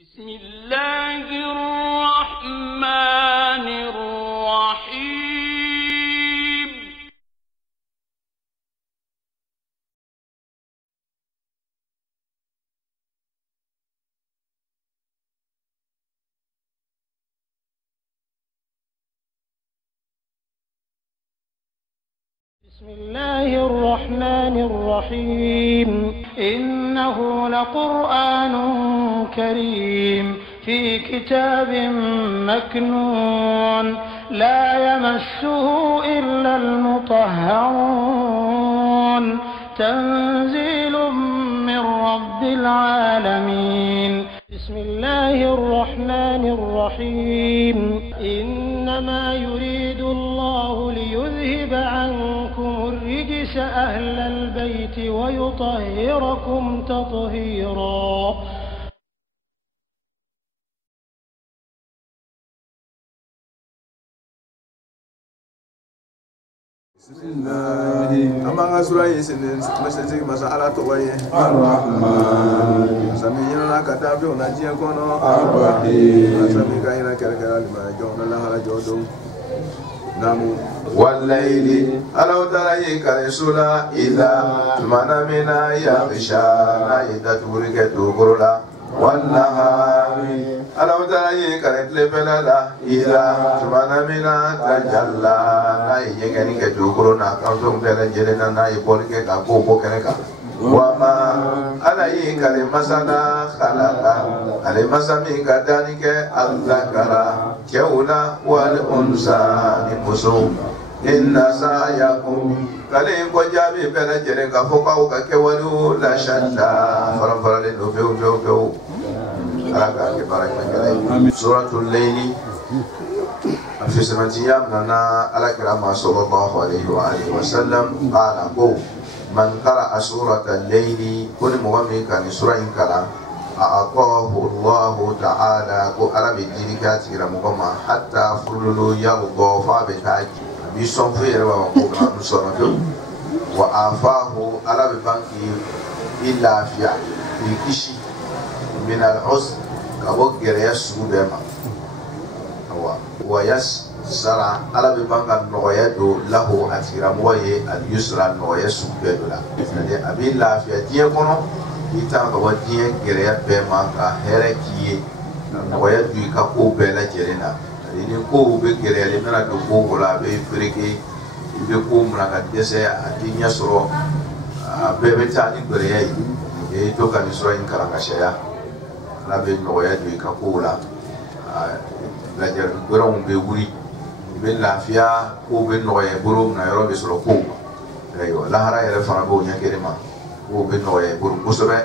بسم الله الرحمن الرحيم بسم الله الرحمن الرحيم إنه لقرآن كريم في كتاب مكنون لا يمسه إلا المطهرون تنزيل من رب العالمين بسم الله الرحمن الرحيم إنما يريد الله ليذهب عنكم الرجس أهل البيت ويطهركم تطهيرا. بسم الله أما سورة يسين مسجد مسألة تويه الرحمن سمينا كتاب ونجي كونو الرحيم سمي كاينا كركرا لما جون الله جودو نامو والليل ألو ترى كرسولا إذا تمنى منا يغشى إذا تبرك تقرلا والنهار ألو ترى كرت لبلا إذا تمنى منا تجلى يغني كتقرنا كنتم تلجلنا نايبولك كابو كنكا وما عليه كلمسنا خلقا على مسامي كدانك الذكر كونا والأنثى نمسو إن سعيكم كلين كجابي بلجرك فوقه ككولو لا شتا فرفرلين فيو سورة الليل في سمتيام لنا على كلام صلى الله عليه وآله وسلم قال قو من قرأ سورة الليل كل مغمي كان سورة كلام أعطاه الله تعالى كو عربي ديركات إلى مغمى حتى فلولو يرضى فابتاج بيسون في ربا وقونا نصرنا وآفاه عربي بانكي إلا فيا يكشي من العسر كبوك يسو بما ويسرع على ببانك نويدو له أتيرا مويه اليسرى نويه سوبيدو لا أبي لا في دين كونو يتان كوا دين غيريا بما كهركيه نويدو يكاكو بلا جرينا ini ko be gere mena do ko wala be freke be ko muna ka dese adinya soro be be tani gere yi to kan soro in kala kashaya la be no ya do ka ko wala la jar goro be wuri be lafiya ko be no ya buru na yoro be soro ko ayo la hara ya fa bo nya gere ma ko be no ya buru musobe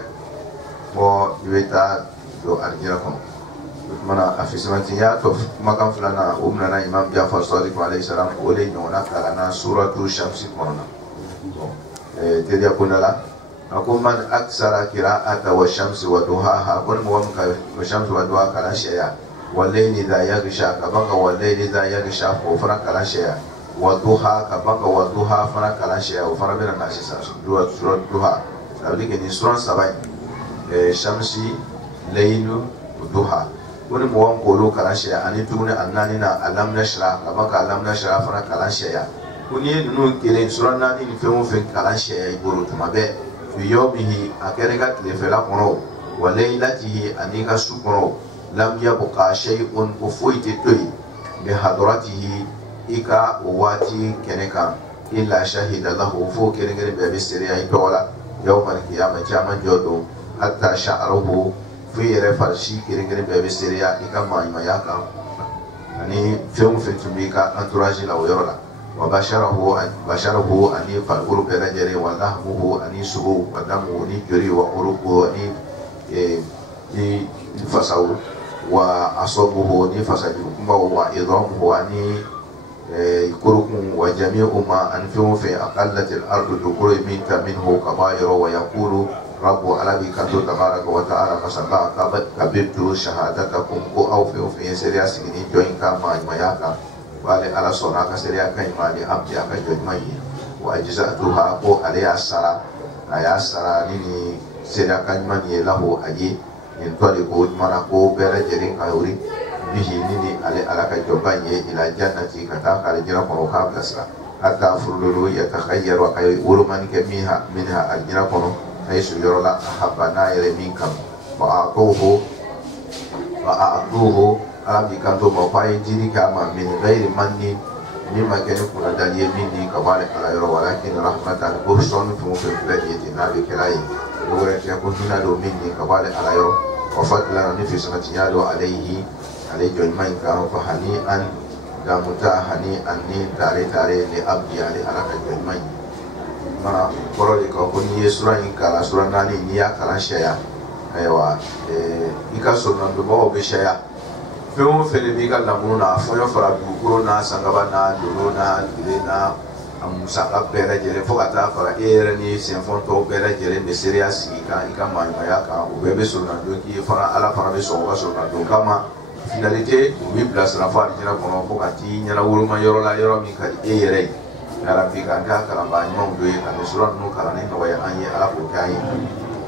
mo yeta do arjira ko mana afismatiya to makam fulana umna imam Jafar Sadiq alayhi salam ole nyona kalana suratul syams korona jadi akunala aku man aksara qira'ata wa syams wa duhaha kun muam ka syams wa duha kala syaya wallaili idha yaghsha kabanga wallaili idha yaghsha ko fara kala syaya wa duha kabanga wa duha fara kala syaya wa fara bina nasisa surat duha sabli ke ni surat sabai syamsi lailu duha wani muwan kolo kalashiya ani tuni annani na alam nashra kama ka alam nashra fara kalashiya kuni nunu kele suran nani ni femu fen kalashiya iburu tumabe fi yawmihi akerega tlefela kono wa laylatihi anika sukono lam yabqa shay'un ufuiti toy bi hadratihi ika wati keneka illa shahida lahu fu kenegere be bisriya itola yawmal qiyamah jaman jodo hatta sha'ruhu fi refarshi kiringiri bebe seria ikama imayaka ani film tumika entourage la oyorola wa basharahu ani falguru berajere wa lahmuhu ani subu wa damu ni juri wa uruku ani ni fasawu wa asabuhu ni fasaju kuma wa idhamuhu ani kurukum wa jami'u ma anfihu fi aqallati al-ardu dukuru minhu kabairo wa yaqulu رب على بكتو تبارك وتعالى فسبع كبرت شهادتكم أو في سريع سجني جوين كما يمياكا وعلى على صناعة سريع كيما لأمتي أكا جوين مي وأجزأتها أو عليها السرع عليها السرع لني سريع كيما له أجي in toli ko mana ko bere jerin ka wuri bihi nini ale alaka jobanye ila jannati kata kala jira ko ka blasra hatta furulu yatakhayyaru ay urman ke minha aljira ko ay su yorola habana yere minkam wa atuhu alam dikanto ma fayi jiri kama min ghairi manni mimma kene kuna daliye minni kabale ala yoro walakin rahmatan ko son fu fe pladi ti nabi kelai dore ti ko hina do minni kabale ala yoro wa fadlan ni fi sanati yado alayhi alayhi man ka fa hani an da muta hani anni tare li abdi ali ala ka man mana koro de ko ni sura in kala sura nani ni ya kala shaya aywa ika sunna do bo be shaya fɛn fɛn b'i ka lamunu na fɔyɔ fara dugukolo na sangaba na dolo na tile na a musaka bɛɛ lajɛlen fo ka taa fara e yɛrɛ ni senfɔn tɔw bɛɛ lajɛlen bɛ seereya sigi kan i ka maaɲumanya kan o bɛɛ bɛ solonadon k'i ye fana ala fana bɛ sɔn u ka solonadon kama finalité u b'i bilasira fo alijinɛ kɔnɔ fo ka t'i ɲɛna woloma yɔrɔ la yɔrɔ min ka di e yɛrɛ ye yarabi k'an k'a kalanbaa ɲumanw don ye ka nin sura ninnu kalanni nɔgɔya an ye ala k'o kɛ an ye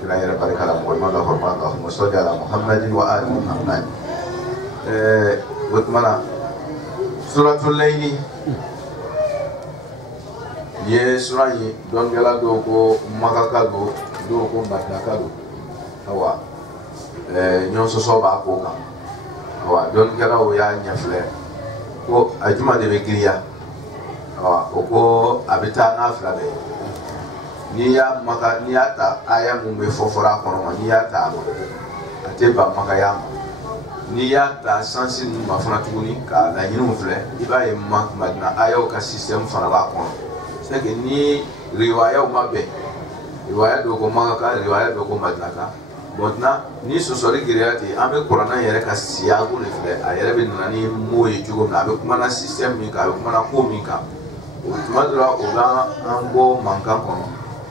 kira yɛrɛ barika la mɔgɔ ɲuman dɔ hɔrɔma Allahumma salli ala Muhammadin wa ali Muhammad. Bagaimana suratul Laili ye surah ini don gala do ko makaka do ko mataka do awa nyon so ba ko kan awa don gala o ya nyafle ko ajuma de begiriya awa ko abita na flabe ni ya maka ni ata aya mu me fofora kono ni ata abo ate ba maka ya ni ya ta sansi nu ma fana tuguni ka la nyinu filɛ i b'a ye madina ayaw ka système fana b'a kɔnɔ c'est que ni riwayaw ma bɛn riwaya do ko maka ka riwaya do ko madina ka maintenant ni sɔsɔli giriya ten an bɛ kuranna yɛrɛ ka siyagu de filɛ a yɛrɛ bɛ nana ni mo ye cogo min na a bɛ kuma na système min kan a bɛ kuma na ko min kan o tuma dɔ la o b'an bɔ mankan kɔnɔ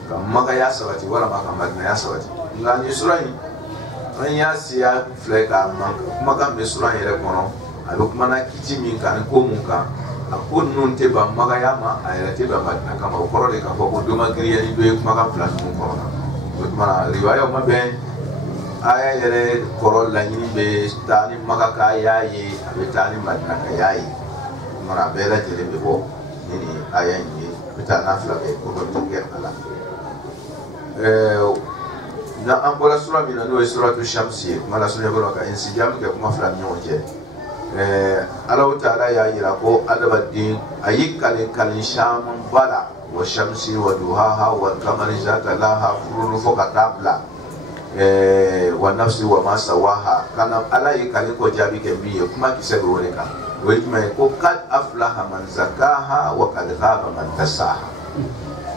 ka makaya sabati walama ka madinaya sabati nka ni sura in an y'a siya filɛ ka kumakan bɛ sura yɛrɛ kɔnɔ a bɛ kuma na kiti min kan ni ko mun kan a ko ninnu tɛ ban makaya ma a yɛrɛ tɛ ban madina kama o kɔrɔ de k'a fɔ ko dɔ ma giriya ni dɔ ye kumakan fila ninnu kɔnɔ o tuma na riwayaw ma bɛn aya yɛrɛ kɔrɔ laɲini bɛ taa ni maka ka y'a ye a bɛ taa ni madina ka y'a ye o tuma na a bɛɛ lajɛlen bɛ bɔ ni nin aya in ye a bɛ taa n'a fila bɛɛ ko dɔ bɛ kɛ a la. Na an bɔra sura min na n'o ye suratu Shamsi ye kuma la sunya bɔra ka insijam kɛ kuma fila ni ɲɔgɔn cɛ Allahu Taala y'a yira ko adamaden a y'i kalen caman ba la wa shamsi wa duhaha wa kamari zata laha fururu fo ka taa bila wa nafsi wa ma sawaha kana Ala y'i kalen ko jaabi kɛ min ye kuma kisɛ bɛ o de kan o ye jumɛn ye ko kad aflaha man zakaha wa kad khaba man dasaha.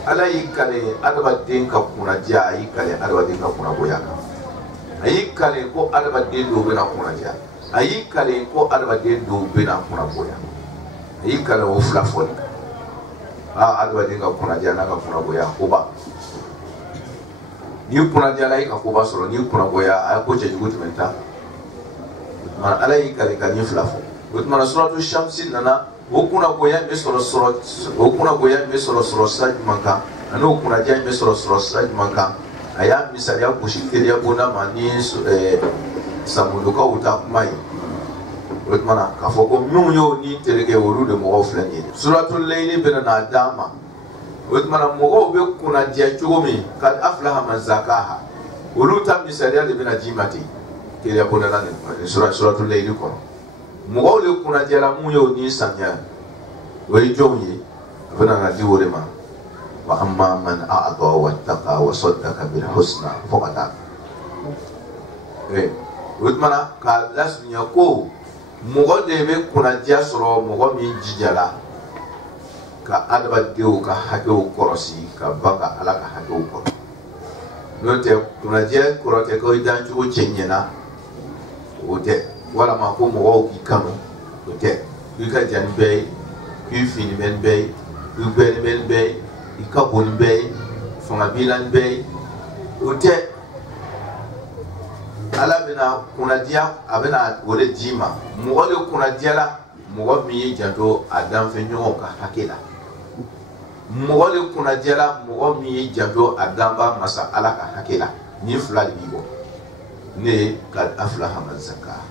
Ala y'i kale adamaden ka kunadiya a y'i kale adamaden ka kunagoya kan a y'i kale ko adamaden dɔw bɛna kunadiya a y'i kale ko adamaden dɔw bɛna kunagoya a y'i kale o fila fɔli kan adamaden ka kunadiya n'a ka kunagoya koba n'i kunadiyala i ka koba sɔrɔ n'i kunagoya a ye ko cɛjugu tɛmɛ tan o tuma Ala y'i kale ka nin fila fɔ o tuma suratu Shamsi nana o kunagoya bɛ sɔrɔ sira jumɛn kan ani o kunadiya bɛ sɔrɔ sira jumɛn kan a y'a misaliya gosi teriya bonda ma ni samudukaw ta kuma ye o tuma na k'a fɔ ko minnu y'o ni terikɛ olu de mɔgɔw filɛ nin ye suratul Layli bɛ na d'a ma o tuma na mɔgɔw bɛ kunadiya cogo min kad aflaha man zakaha olu ta misaliya de bɛna d'i ma ten teriya bonda la nin suratul Layli kɔnɔ mɔgɔw de kunadiyala mun y'o ni samiya o ye jɔnw ye a bɛna na di o de ma wa amma man a'ta wattaqa wa saddaqa bil husna fo ka taa o tuma na k'a lasurunya ko mɔgɔ de bɛ kunadiya sɔrɔ mɔgɔ min jijala ka adamadenw ka hakɛw kɔlɔsi ka ban ka Ala ka hakɛw kɔrɔ n'o tɛ kunadiya kɔrɔ tɛ ko i dancogo cɛ ɲɛna o tɛ walama ko mɔgɔw k'i kanu o tɛ i ka jan ni bɛɛ ye k'i fini bɛ ni bɛɛ ye i bɛɛ ni bɛ ni bɛɛ ye i ka bon ni bɛɛ ye fanga b'i la ni bɛɛ ye o tɛ Ala bɛna kunadiya a bɛna o de d'i ma mɔgɔ de kunadiyala mɔgɔ min y'i janto a danfɛnɲɔgɔnw ka hakɛ la mɔgɔ de kunadiyala mɔgɔ min y'i janto a danba masa Ala ka hakɛ la ni fila de b'i bɔ ne kad aflaha man zakkaha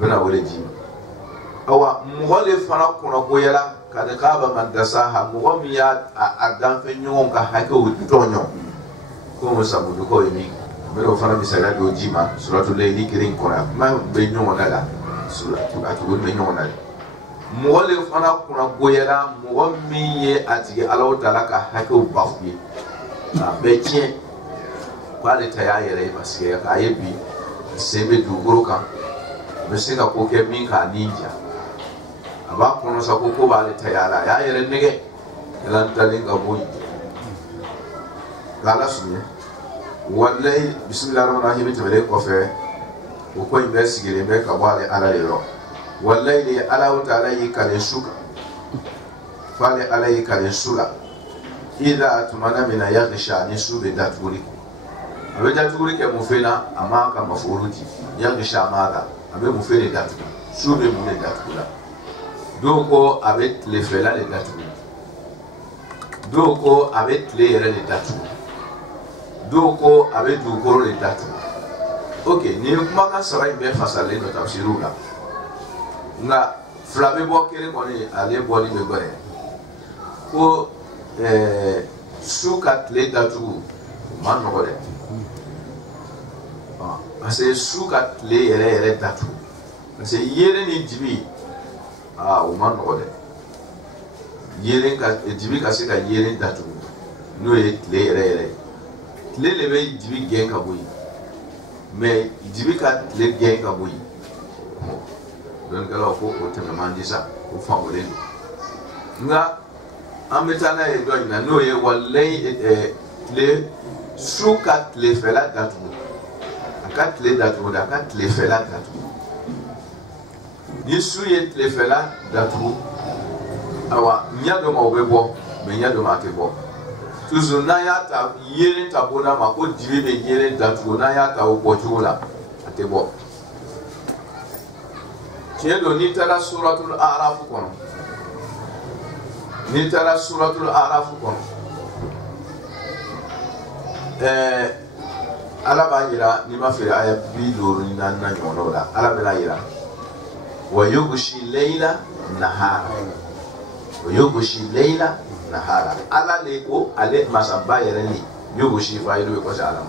bena wala jima awa mugole fana kuna goyala kad khaba man dasaha mugom ya adan fe nyon ka hako tonyo ko mo sabudu ko yimi bena fana misala do jima suratul layli kirin kora ma be nyon dala suratul atul be nyon dala mugole fana kuna goyala mugom ye atige alaw taala ka hako bafuye be tien kwale ta yere parce que ka yebi sebe dugoro kan be se ka ko ke min ka ninja aba kono sa ko ko bale ta yala ya yere nege lan talin ga boy kala sunye wallahi bismillahir rahmanir rahim tabale ko fe ko imbe sigire be ka bale ala yero wallahi li ala ta'ala yikale suka fale ala yikale sura ida tumana mina yaghsha ni sube daturi abe daturi ke mufena amaka mafuruti yaghsha mada abe mufene datu sube mune datura doko abe le fela le datu doko abe le yere le datu doko abe dukoro le datu. Ok, ni kuma ka sara be fasale no tafsirula nga flabe bo kere koni ale boli be gore ko sukat le datu man no gore ase sukat le yere datu ase yere ni jibi o man no gore yere ka jibi ka se ka yere datu no le yere le be jibi gen ka boyi mais jibi ka le gen ka boyi don kala ko ko teme mandisa ko famole nga ametana e do ina no ye wallahi le sukat le fela datu akat le datu da kat le fela datu ni suye le fela datu awa nyado ma obebo me nyado ma tebo tuzu na ya ta yere ta bona ma ko jibi be yere datu na ya ta obojola atebo tiendo ni tara suratul a'raf kono ni tara suratul a'raf kono ala ba yira ni ma fe aya bi loro ni nan na nyono la ala bela yira wa yughshi layla nahara wa yughshi layla nahara ala le ko ale masaba yere ni yughshi fa yiro ko sala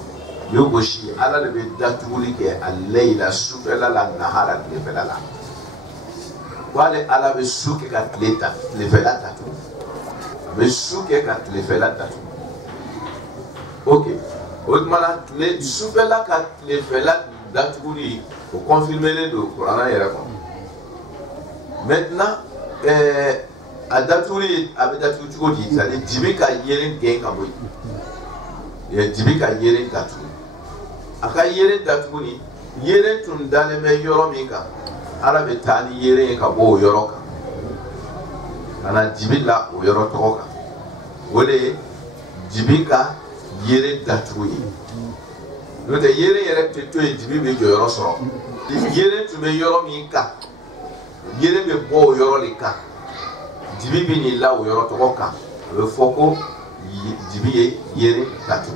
yughshi ala le be datuli ke al-layla sufela la nahara le bela la wale ala be suke ka tleta le fela tatu be suke ka le fela tatu. Ok otmana le sufela ka le fela tatu ni ko confirmer le do Qur'an yera ko maintenant adaturi abe datu tuko di ça dit jibi ka yeren gen ka boy ye jibi ka yeren tatu aka yeren tatu ni yeren tun dale me yoro mi ka ala be tani yere ka bo yoro ka ana jibila o yoro to ka wole jibika yere datuyi no te yere te to jibi be yoro so yere tu be yoro mi ka yere be bo yoro le ka jibi bi ni la o yoro to ka be foko jibi yere datu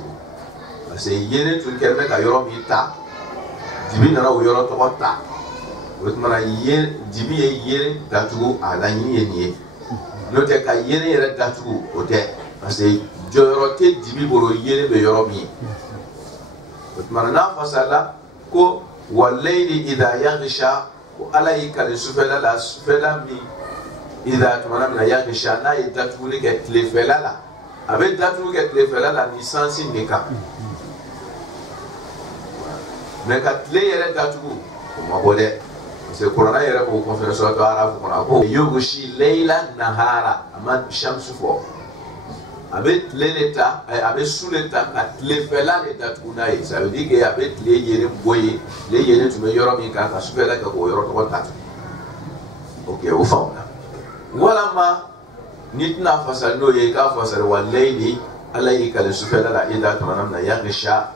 parce yere tu kelme ka yoro mi ta jibi na o yoro to ta wotmana yer jibi yer datu ala yeye no te ka yer datu ote parce que jorote jibi boro yer be yoromi wotmana na fasala ko walayli idha yaghsha wa alayka lisufala la sufala mi idha tumana na yaghsha na datu ni ke tlefela la avec datu ke tlefela la ni sensi nika mais ka tle yer datu ko mabode c'est Qur'an yera ko conférence to araf ko ko yughshi layla nahara ama shamsu fo avec l'életa avec sous l'état ka le fela le tatuna ça veut dire que avec les yere boye les yere tu me yoro mi ka su fela ka ko yoro to tat. Ok o fauna wala ma nitna fasal no ye ka fasal wallahi alayhi kal su fela la ida to namna yaghsha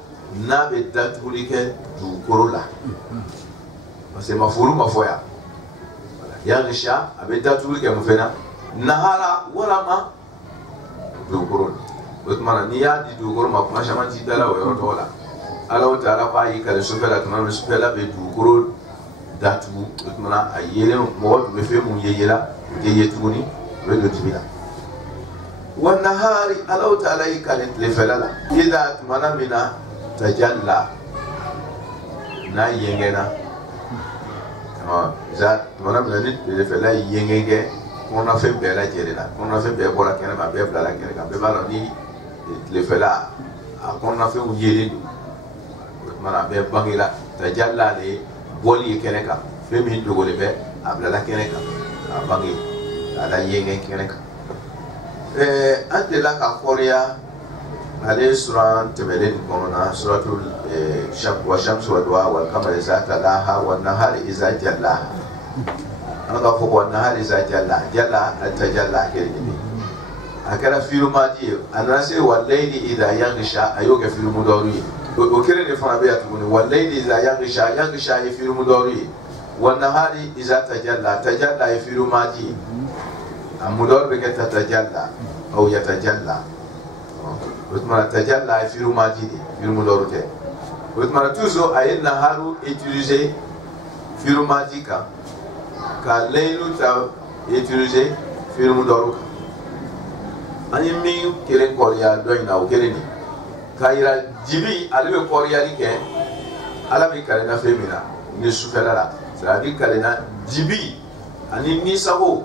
na be datulike du korola parce que ma furu ma foya yaghsha abe datulike mo fena nahara wala ma du korol otmana ni ya di du korol ma kuma shama ti dala o yoro tola ala taala ko ayi kale sufela tuma sufela be dugukolo datugu o tuma a yele mɔgɔ tun bɛ fɛn mun ye yela o tɛ ye tuguni o bɛ don dibi la wa nahari ala taala yi kale tilefɛla la ida tumana min na tajalla n'a yengɛna tumana min na ni tilefɛla ye yengɛ kɛ kɔnɔnafɛn bɛɛ lajɛlen na kɔnɔnafɛn bɛɛ bɔra kɛnɛ ma bɛɛ bilala kɛnɛ kan bɛɛ b'a dɔn ni tilefɛla a kɔnɔnafɛnw yelen don o tumana a bɛɛ bangela tajalla de bɔli ye kɛnɛ kan fɛn min dogolen bɛ a bilala kɛnɛ kan a bange a la yengɛ kɛnɛ kan an delila ka fɔriya ale sura tɛmɛlen nin kɔnɔna suratul wa shamsu wa duha wal qamari iza talaha wan nahari iza jallaha an ka fɔ wan nahari iza jallaha jalla tajalla kɛrɛnkɛrɛn a kɛra filumadi ye a nana se wal layli idha yaghsha a y'o kɛ filumu dɔwɛrɛ ye o kelen de fana bɛ yan tuguni wal layli idha yaghsha ye filumu dɔwɛrɛ ye wan nahari iza tajalla ye filumadi ye a mudawwir bɛ kɛ tatajalla aw yatajalla o tuma tajalla ye filumadi de filumu dɔwɛrɛ tɛ o tuma toujours a ye naharu utiliser filumadi kan ka laylu ta utiliser filumu dɔwɛrɛ kan an ye min kelen kɔrɔya dɔ in na o kelen de k'a yira dibi ale bɛ kɔrɔyali kɛ ala bɛ kalenna fɛn min na ni sufɛla la c'est à dire kalenna dibi ani nisago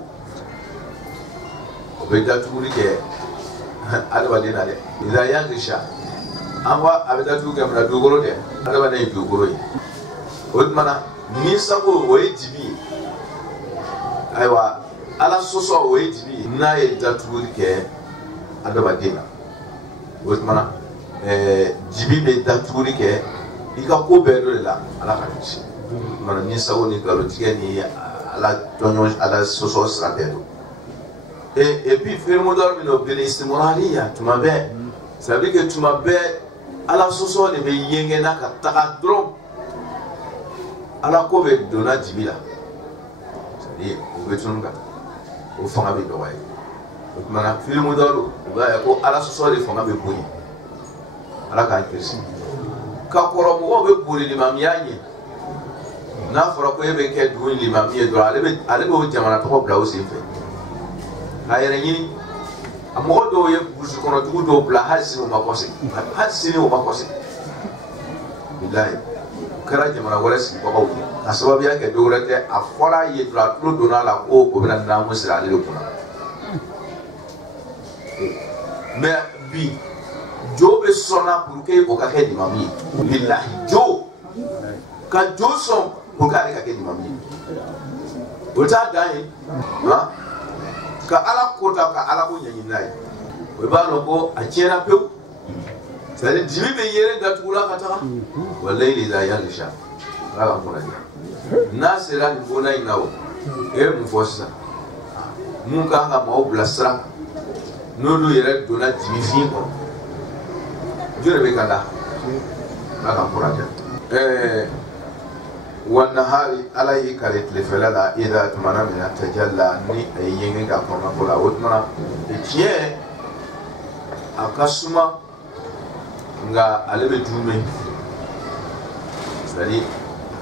o bɛ datuguli kɛ adamaden na dɛ iza yaghsha an ba a bɛ datugu kɛ mun na dugukolo dɛ adamaden ye dugukolo ye o tuma na nisago o ye dibi ye ayiwa ala sɔsɔ o ye dibi ye n'a ye datuguli kɛ adamaden na o tuma na dibi bɛ datuguli kɛ i ka ko bɛɛ dɔ de la ala ka kisi o tuma na nisago ni nkalontigɛ ni ala tɔɲɔ ala sɔsɔ sira bɛɛ don et puis filimu dɔ min o bɛnɛ istimurariya tuma bɛɛ ça veut dire que tuma bɛɛ ala sɔsɔ de bɛ yengɛ na ka taga dɔrɔn ala ko bɛ donna dibi la c'est à dire o bɛ tunu ka taa o fanga bɛ dɔgɔya o tuma na filimu dɔ don o b'a ye ko ala sɔsɔ de fanga bɛ bonya ala k'an kisi ka kɔrɔ mɔgɔw bɛ boli limamiya ɲɛ n'a fɔra ko e bɛ kɛ dugu limami ye dɔrɔn ale b'o jamana tɔgɔ bila o sen fɛ k'a yɛrɛ ɲini a mɔgɔ dɔw ye burusi kɔnɔ dugu dɔw bila hali sini o ma kɔsɛ hali sini o ma kɔsɛ bilayi o kɛra jamana wɛrɛ sigibagaw ye ka sababuya kɛ dɔwɛrɛ tɛ a fɔra a ye dɔrɔn a tulo donna a la ko o bɛna naamu siri ale de kunna mais bi jo bɛ sɔnna pour que o ka kɛ limami ye bilahi jo ka jo sɔn pour que ale ka kɛ limami ye o t'a dan ye ka ala ko ta ka ala ko ɲɛɲini n'a ye o b'a dɔn ko a tiɲɛna pewu c'est à dire dibi bɛ yelen datugu la ka taga wa layli idha yaghsha ala ka kunna diya n'a sera nin bona in na o e ye mun fɔ sisan mun kan ka maaw bila sira n'olu yɛrɛ donna dibi fiɲɛ kɔnɔ jɔn de bɛ ka da ala ka kunna diya wan nahari ala yi kale tilefɛla la idha tumana min na tajalla ni a ye yengɛ k'a kɔnɔna ko la o tumana tiɲɛ a ka suma nka ale bɛ dume c'est à dire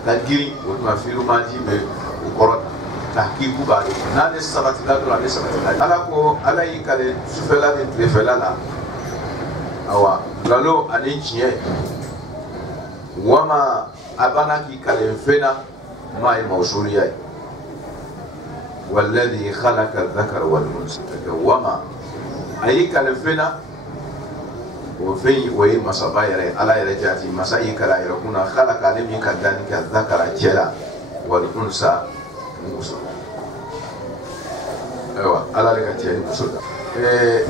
a ka girin o tuma filumadi bɛ o kɔrɔ tahqiqu b'a de n'ale sabatila dɔrɔn ale sabatila ala ko ala yi kale sufɛla ni tilefɛla la awa bilalo ani tiɲɛ wama abana ki kalen fena ma ye mawsuliya ye walladhi khalaqa dhakara wal unsa wama ayi kalen fena o fɛn o ye masaba yɛrɛ ala yɛrɛ jati masa yi kala yɛrɛ kunna khalaqa ale min ka danni kɛ dhakara cɛ la wal unsa muso ayiwa ala de ka cɛ ni muso da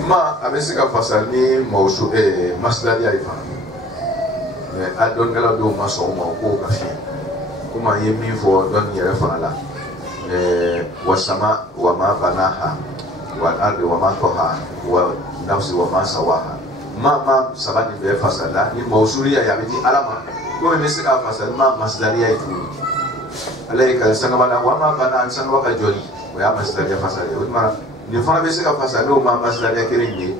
ma a bɛ se ka fasa ni masdariya ye fana a dɔnkɛla dɔw ma sɔn o ma o k'o ka fiɲɛ komi an ye min fɔ dɔnni yɛrɛ fana la wasama wa ma banaha wal ardi wa ma taha wa nafsi wa ma sawaha ma saba nin bɛɛ fasala ni mawsuliya ye a bɛ di ala ma komi bɛ se ka fasali ma masdariya ye tuguni ala ye ka sangaba la wa ma bana an sangaba ka jɔli o y'a masdariya fasali o tuma nin fana bɛ se ka fasali o ma masdariya kelen ye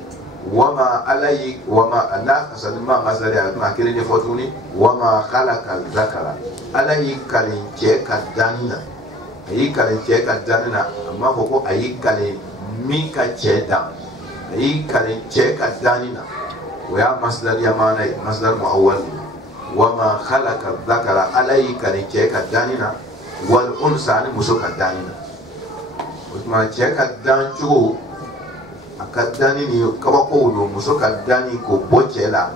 wama alayi wama Allah asalima masdari ma kiri fotuni wama khalaqa dhakara alayi kalin ce ka danina ayi kalin ce ka danina amma ko ayi kalin min ka ce da ayi kalin ce ka danina waya masdar yamana masdar muawwal wama khalaqa dhakara alayi kalin ce ka danina wal unsa ni muso ka danina ma ce ka dan chu akadani ni kabako do muso kadani ko bochela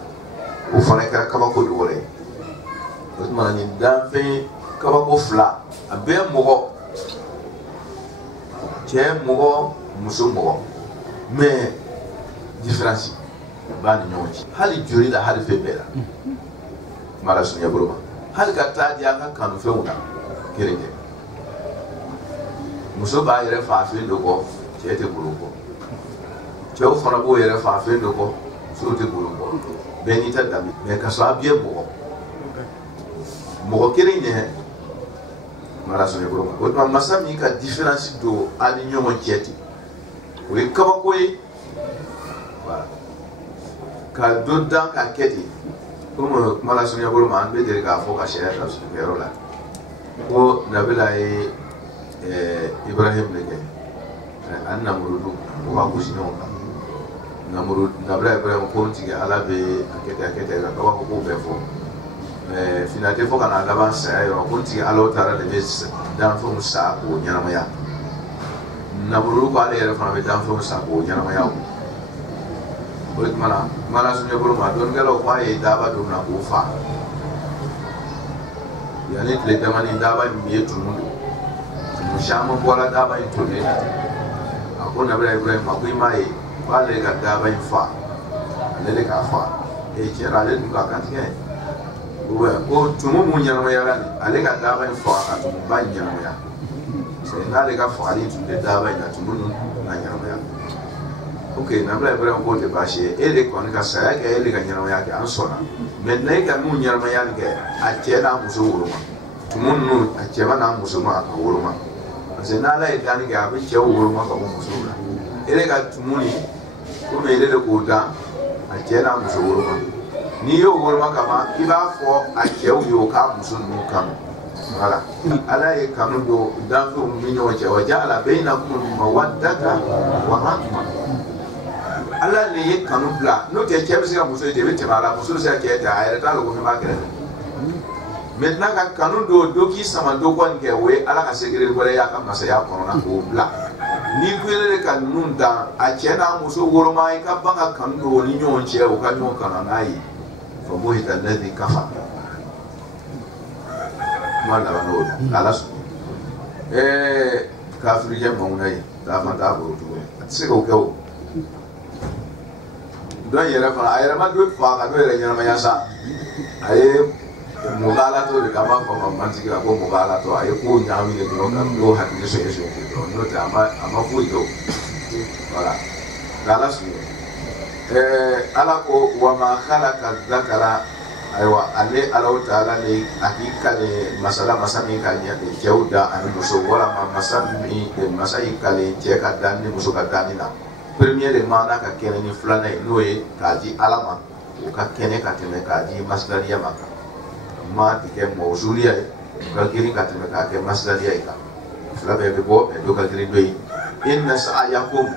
o fana kara kabako do wore o tuma ni danfe kabako fla abe mogo che mogo muso mogo mais différence ba ni nyonji hali juri da hali febera mara sunya buruma hali kata dia ka kanu fe una kerenge muso ba yere fa fe do ko che te buruko cɛw fana b'o yɛrɛ fan fɛn dɔ kɔ musow tɛ bolo bɔ bɛɛ n'i ta danbe mɛ ka sɔrɔ a bɛ mɔgɔ kelen ɲɛ mara sɔrɔ bolo ma o tuma masa min ka différence don a ni ɲɔgɔn cɛ ten o ye kabako ye voilà ka dɔ dan ka kɛ ten komi kuma la sɔrɔ bolo ma an bɛ deli k'a fɔ ka sariya ta kɛyɔrɔ la ko nabila ye Ibrahim de kɛ an namurudu o ka gosi ɲɔgɔn kan namuru nabila Ibrahim ko tigɛ ala bɛ a kɛ ka kabako ko bɛɛ fɔ fina tɛ fɔ ka na laban saya yɔrɔ ko tigɛ ala taara de bɛ danfɛnw sa k'o ɲɛnamaya namuru ko ale yɛrɛ fana bɛ danfɛnw sa k'o ɲɛnamaya o de tuma na kuma la sunjɛ bolo ma dɔnnikɛlaw ko a ye daba don na k'o fa yanni tile dama ni daba min ye tumu don tumu caman bɔra daba in tolen na a ko nabila Ibrahim a ko i m'a ye k'ale ka daba in fa ale de k'a fa tiɲɛ na ale dun ka kantigɛ ko tumu mun ɲɛnamayara nin ale ka daba in fa ka tumuba in ɲɛnamaya n'ale ka fagali tun tɛ daba in na tumu ninnu na ɲɛnamaya ok nabila Ibrahim k'o tɛ baasi ye e de kɔni ka saya kɛ e de ka ɲɛnamaya kɛ an sɔnna maintenant e ka mun ɲɛnamaya nin kɛ a cɛ n'a muso woroma tumu ninnu a cɛman n'a muso ma a ka woroma parce que n'ala ye danni kɛ a bɛ cɛw woroma ka bɔ musow la e de ka tumu nin komi e de k'o dan a cɛ n'a muso woroma n'i y'o woroma kama i b'a fɔ a cɛw ye o k'a muso ninnu kanu voilà ala ye kanu don danfɛnw ni ɲɔgɔn cɛ wa ja'ala bainakum mawaddata wa rahma ala le ye kanu bila n'o tɛ cɛ bɛ se ka muso ye ten i bɛ tɛmɛ a la muso bɛ se ka kɛ ten a yɛrɛ t'a dɔn ko min b'a kɛrɛfɛ maintenant ka kanu don dɔ k'i sama dɔ kɔni kɛ o ye ala ka sekere wɛrɛ y'a ka masaya kɔnɔna k'o bila n'i ko e de ka ninnu dan a cɛ n'a muso woroma i ka ban ka kanu don o ni ɲɔgɔn cɛ o ka ɲɔgɔn kanu n'a ye fa buhita alladhi kafara kuma laban n'o ala sɔnna kafirikɛ mɔnna ye taa fan t'a bolo tuguni a tɛ se k'o kɛ o dɔn yɛrɛ fana a yɛrɛ ma dɔ fa ka dɔ yɛrɛ ɲɛnamaya sa a ye mɔgɔalatɔ de k'an b'a fɔ ma mantigi la ko mɔgɔalatɔ a ye ko ɲagami de dɔrɔn ka dɔw hakili sɔn dɔrɔn n'o tɛ a ma foyi kɛ o voilà k'ala sɔnna ala ko wa ma khalaqa dhakara ayiwa ale Alahu Taala le a k'i kale masa min ka ɲɛ cɛw da ani muso walama masa y'i kale cɛ ka da ni muso ka da ni na premier de maana ka kɛnɛ ni filanan ye n'o ye k'a di ala ma o ka kɛnɛ ka tɛmɛ k'a di masdariya ma kan ma ti kɛ mawzuliya ye o ka girin ka tɛmɛ k'a kɛ masdariya ye kan fila bɛɛ bɛ bɔ mɛ dɔ ka girin dɔ ye inna sa'yakum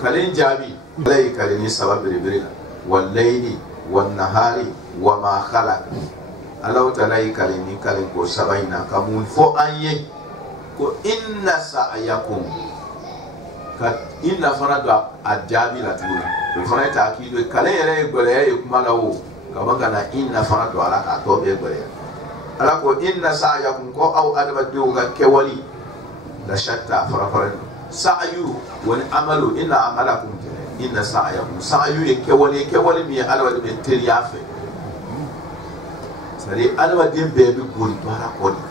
kalen jaabi ala ye kale ni saba belebele la wal layli wan nahari wa ma khalaqa Alahu Taala ye kale ni kale ko saba in na ka mun fɔ an ye ko inna sa'yakum ka inna fana do a jaabi la tuguni o fana ye ta'kidu ye kale yɛrɛ ye gɛlɛya ye kuma la o ka ban ka na inna fana do a la k'a tɔ bɛɛ gɛlɛya ala ko inna sa'yakum ko aw adamadenw ka kɛwali la shatta fara sa'yu wal amalu inna amalakum inna sa'yakum sa'yu ye kɛwali min ye adamaden bɛ teriya fɛ c'est-à-dire adamaden bɛɛ bɛ boli baara kɔ de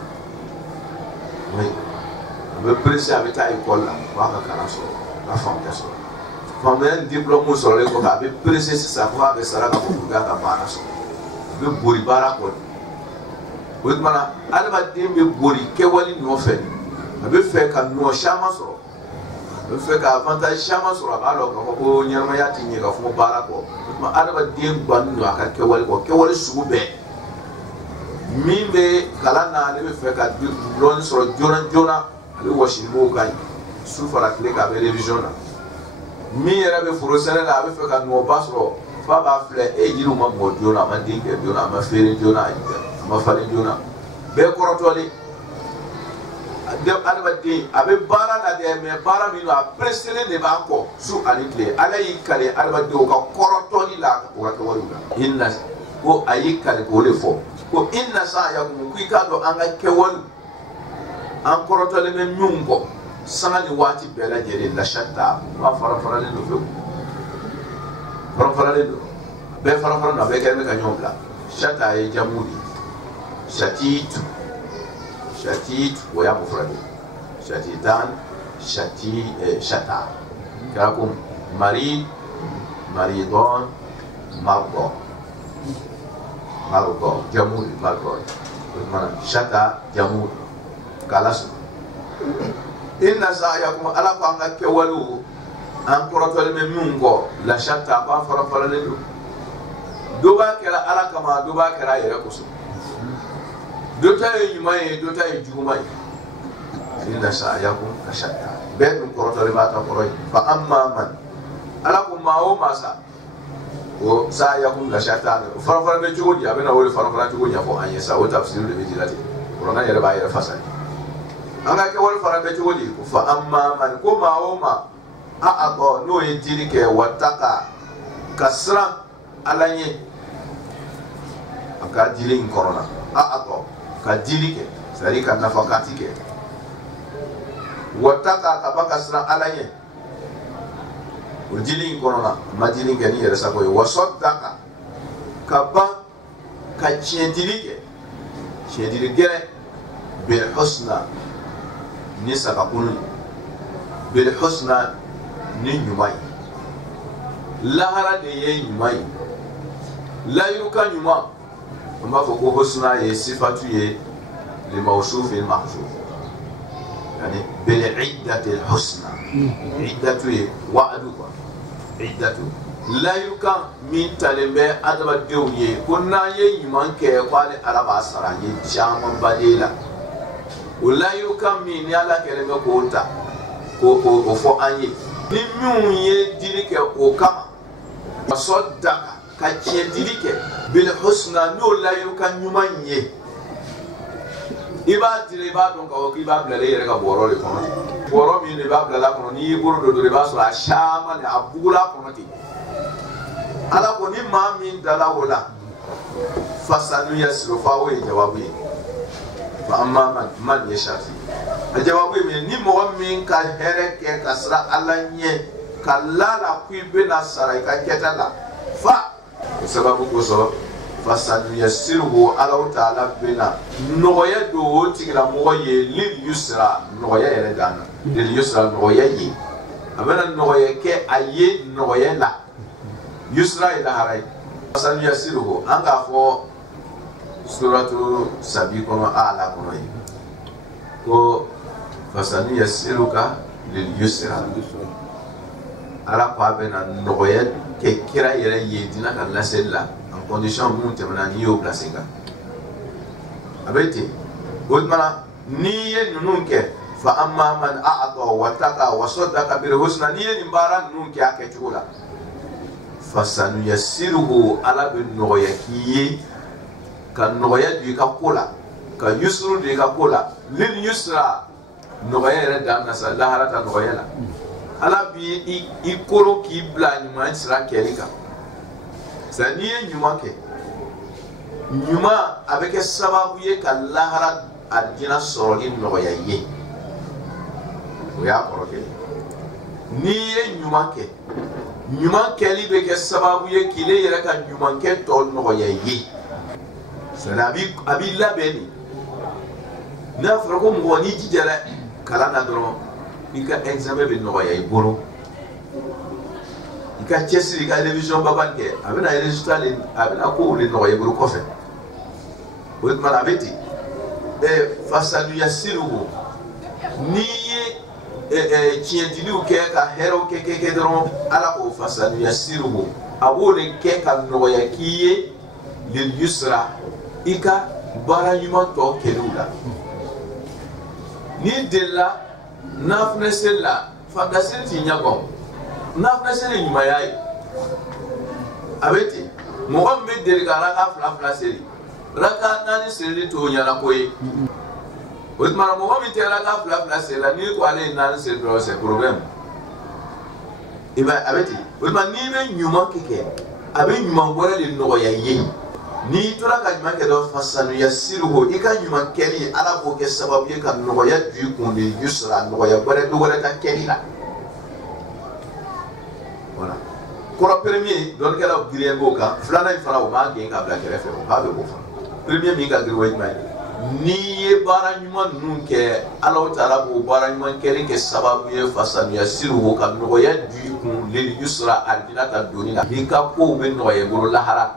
oui a bɛ pressé a bɛ taa école la f'a ka kalan sɔrɔ a faamuya sɔrɔ faamuya diplôme sɔrɔlen kɔfɛ a bɛ pressé sisan fo a bɛ saraka bɔ pour que a ka baara sɔrɔ a bɛ boli baara kɔ de o tuma na adamaden bɛ boli kɛwali nɔfɛ de a bɛ fɛ ka nɔ caman sɔrɔ bɛ fɛ ka avantage caman sɔrɔ a b'a dɔn k'a fɔ ko ɲɛnamaya ti ɲɛ ka fɔ baara kɔ ma adamaden bannen don a ka kɛwale kɔ kɛwale sugu bɛɛ min bɛ kalan na ale bɛ fɛ ka dɔɔni sɔrɔ joona joona ale wɔsili b'o kan su fara tile kan a bɛ révision na min yɛrɛ bɛ foro sɛnɛ la a bɛ fɛ ka nɔba sɔrɔ fa b'a filɛ yiriw ma mɔ joona a ma den kɛ joona a ma feere joona a ma falen joona bɛɛ kɔrɔtɔlen adamaden a bɛ baara la dɛ mais baara min don a presselen de b'a kɔ su ani tile ala y'i kale adamadenw ka kɔrɔtɔli la o ka kɛwalew la inna ko a y'i kale k'o de fɔ ko inna sa'yakum ko i k'a dɔn an ka kɛwalew an kɔrɔtɔlen bɛ min kɔ sanga ni waati bɛɛ lajɛlen la shatta wa farafaralen don fewu farafaralen don bɛɛ farafaralen don a bɛɛ kɛlen bɛ ka ɲɔgɔn bila shatta ye jamu de shatitu shatit o y'a mufrad shatitan shata kɛra ko marid maridon mardo jamu de mardo shata jamu kalas inna sa'yakum ala ko an ka kɛwalew an kɔrɔtɔlen bɛ min kɔ la shatta ko an farafaralen don dɔ b'a kɛra ala kama dɔ b'a kɛra a yɛrɛ kosɔn dɔ ta ye ɲuman ye dɔ ta ye juguman ye inna sa'yakum la shatta bɛɛ dun kɔrɔtɔlen b'a ta kɔrɔ ye fa amma man ala ko maa o maa sa o sa'yakum la shatta o farafara bɛ cogo di a bɛna o de farafara cogo ɲɛfɔ an ye sa o tafsir de bɛ di la ten kuranɛ yɛrɛ b'a yɛrɛ fasa an ka kɛwale fara bɛ cogo di fa amma man ko maa o maa a atɔ n'o ye dili kɛ wattaka ka siran ala ɲɛ a ka dili in kɔnɔ na a atɔ ka dili kɛ c'est à dire ka nafakati kɛ wattaka ka ba ka siran ala ɲɛ o dili in kɔnɔ na a ma dili kɛ ni yɛrɛ sago ye wasaddaka ka ban ka tiɲɛ dili kɛ tiɲɛ dili gɛrɛ bil husna ni sagakunu bil husna ni ɲuman ye lahara de ye ɲuman ye layiruka ɲuman an b'a fɔ ko husna ye sifatu ye li mawsufin mahzuf yani bil iddati al husna iddatu ye wa'du quoi iddatu layiruka min talen bɛ adamadenw ye ko n'an ye ɲuman kɛ ko ale ala b'a sara an ye caman ba de la o layiruka min ni ala kɛlen bɛ k'o ta k'o fɔ an ye ni minnu ye dili kɛ o kama wasaddaka ka tiɲɛ dili kɛ bil husna n'o layiruka ɲuman ye i b'a dili i b'a dɔn k'a fɔ k'i b'a bila i yɛrɛ ka bɔrɔ de kɔnɔ ten bɔrɔ min i b'a bila a kɔnɔ n'i y'i bolo don dɔrɔn i b'a sɔrɔ a caman de a bugula kɔnɔ ten ala ko ni maa min dala o la fasanuyassiru fa o ye jawabu ye fa amma man yashati a jawabu ye ni mɔgɔ min ka hɛrɛ kɛ ka siran ala ɲɛ ka lala ko i bɛna sara i ka kɛta la fa o sababu kosɔn fasanuyassiruhu ala ta'ala bɛna nɔgɔya don o tigilamɔgɔ ye lil yusra nɔgɔya yɛrɛ dan na lil yusra nɔgɔya ye a bɛna nɔgɔya kɛ a ye nɔgɔya la yusra ye lahara ye fasanuyassiruhu an k'a fɔ suratu sabi kɔnɔ ala kɔnɔ ye ko fasanuyassiruka lil yusra ala ko a bɛna nɔgɔya kɛ kira yɛrɛ ye dina ka laseli la en condition minnu tɛmɛna n'i y'o pilasi kan a bɛ ten o tuma n'i ye ninnu kɛ fa amma man a'ata wattaka wa saddaqa bil husna n'i ye nin baara ninnu kɛ a kɛcogo la fasanuyassiruhu ala bɛ nɔgɔya k'i ye ka nɔgɔya don i ka ko la ka yusuru don i ka ko la lil yusra nɔgɔya yɛrɛ dan na sa lahara ta nɔgɔya la ala bi i koro k'i bila ɲuman sira kɛli kan sa n'i ye ɲuman kɛ ɲuman a bɛ kɛ sababu ye ka lahara alijinɛ sɔrɔli nɔgɔya ye o y'a kɔrɔ kɛ n'i ye ɲuman kɛ ɲuman kɛli bɛ kɛ sababu ye k'ile yɛrɛ ka ɲuman kɛ tɔ nɔgɔya ye a b'i labɛn de n'a fɔra ko mɔgɔ n'i jijara kalan na dɔrɔn i ka examen bɛ nɔgɔya i bolo i ka cɛsiri i ka révision baba kɛ a bɛna résultat le a bɛna kow le nɔgɔya i bolo kɔfɛ o tuma a bɛ ten fasanuyassiruhu n'i ye tiɲɛtiliw kɛ ka hɛrɛw kɛ dɔrɔn ala k'o fasanu yasiruhu a b'o de kɛ ka nɔgɔya k'i ye lil yusra i ka baara ɲuman tɔ kɛliw la n'i delila nafila seli la farida seli t'i ɲagɔn nafila seli ɲumanya ye a bɛ ten mɔgɔ min bɛ deli ka raka 2 seli raka 4 seli t'o ɲɛna ko ye o tuma mɔgɔ min tɛ raka 2 seli la n'i ko ale ye 4 seli dɔrɔn c'est problème i b'a a bɛ ten o tuma n'i bɛ ɲuman kɛ a bɛ ɲuman wɛrɛ de nɔgɔya i ye n'i tora ka ɲuman kɛ dɔrɔn fasanu yasiruhu i ka ɲuman kɛli ala b'o kɛ sababu ye ka nɔgɔya don i kun de yusra nɔgɔya wɛrɛ dɔ wɛrɛ ka kɛli la voilà kɔrɔ premier dɔnnikɛlaw girinya b'o kan filanan in fana o b'a gɛn ka bila kɛrɛfɛ o b'a bɛ b'o fana premier min ka girin o ye jumɛn ye n'i ye baara ɲuman ninnu kɛ ala taala b'o baara ɲuman kɛli kɛ sababu ye fasanu yasiruhu ka nɔgɔya don i kun lil yusra alijinɛ ta donni la i ka kow bɛ nɔgɔya i bolo lahara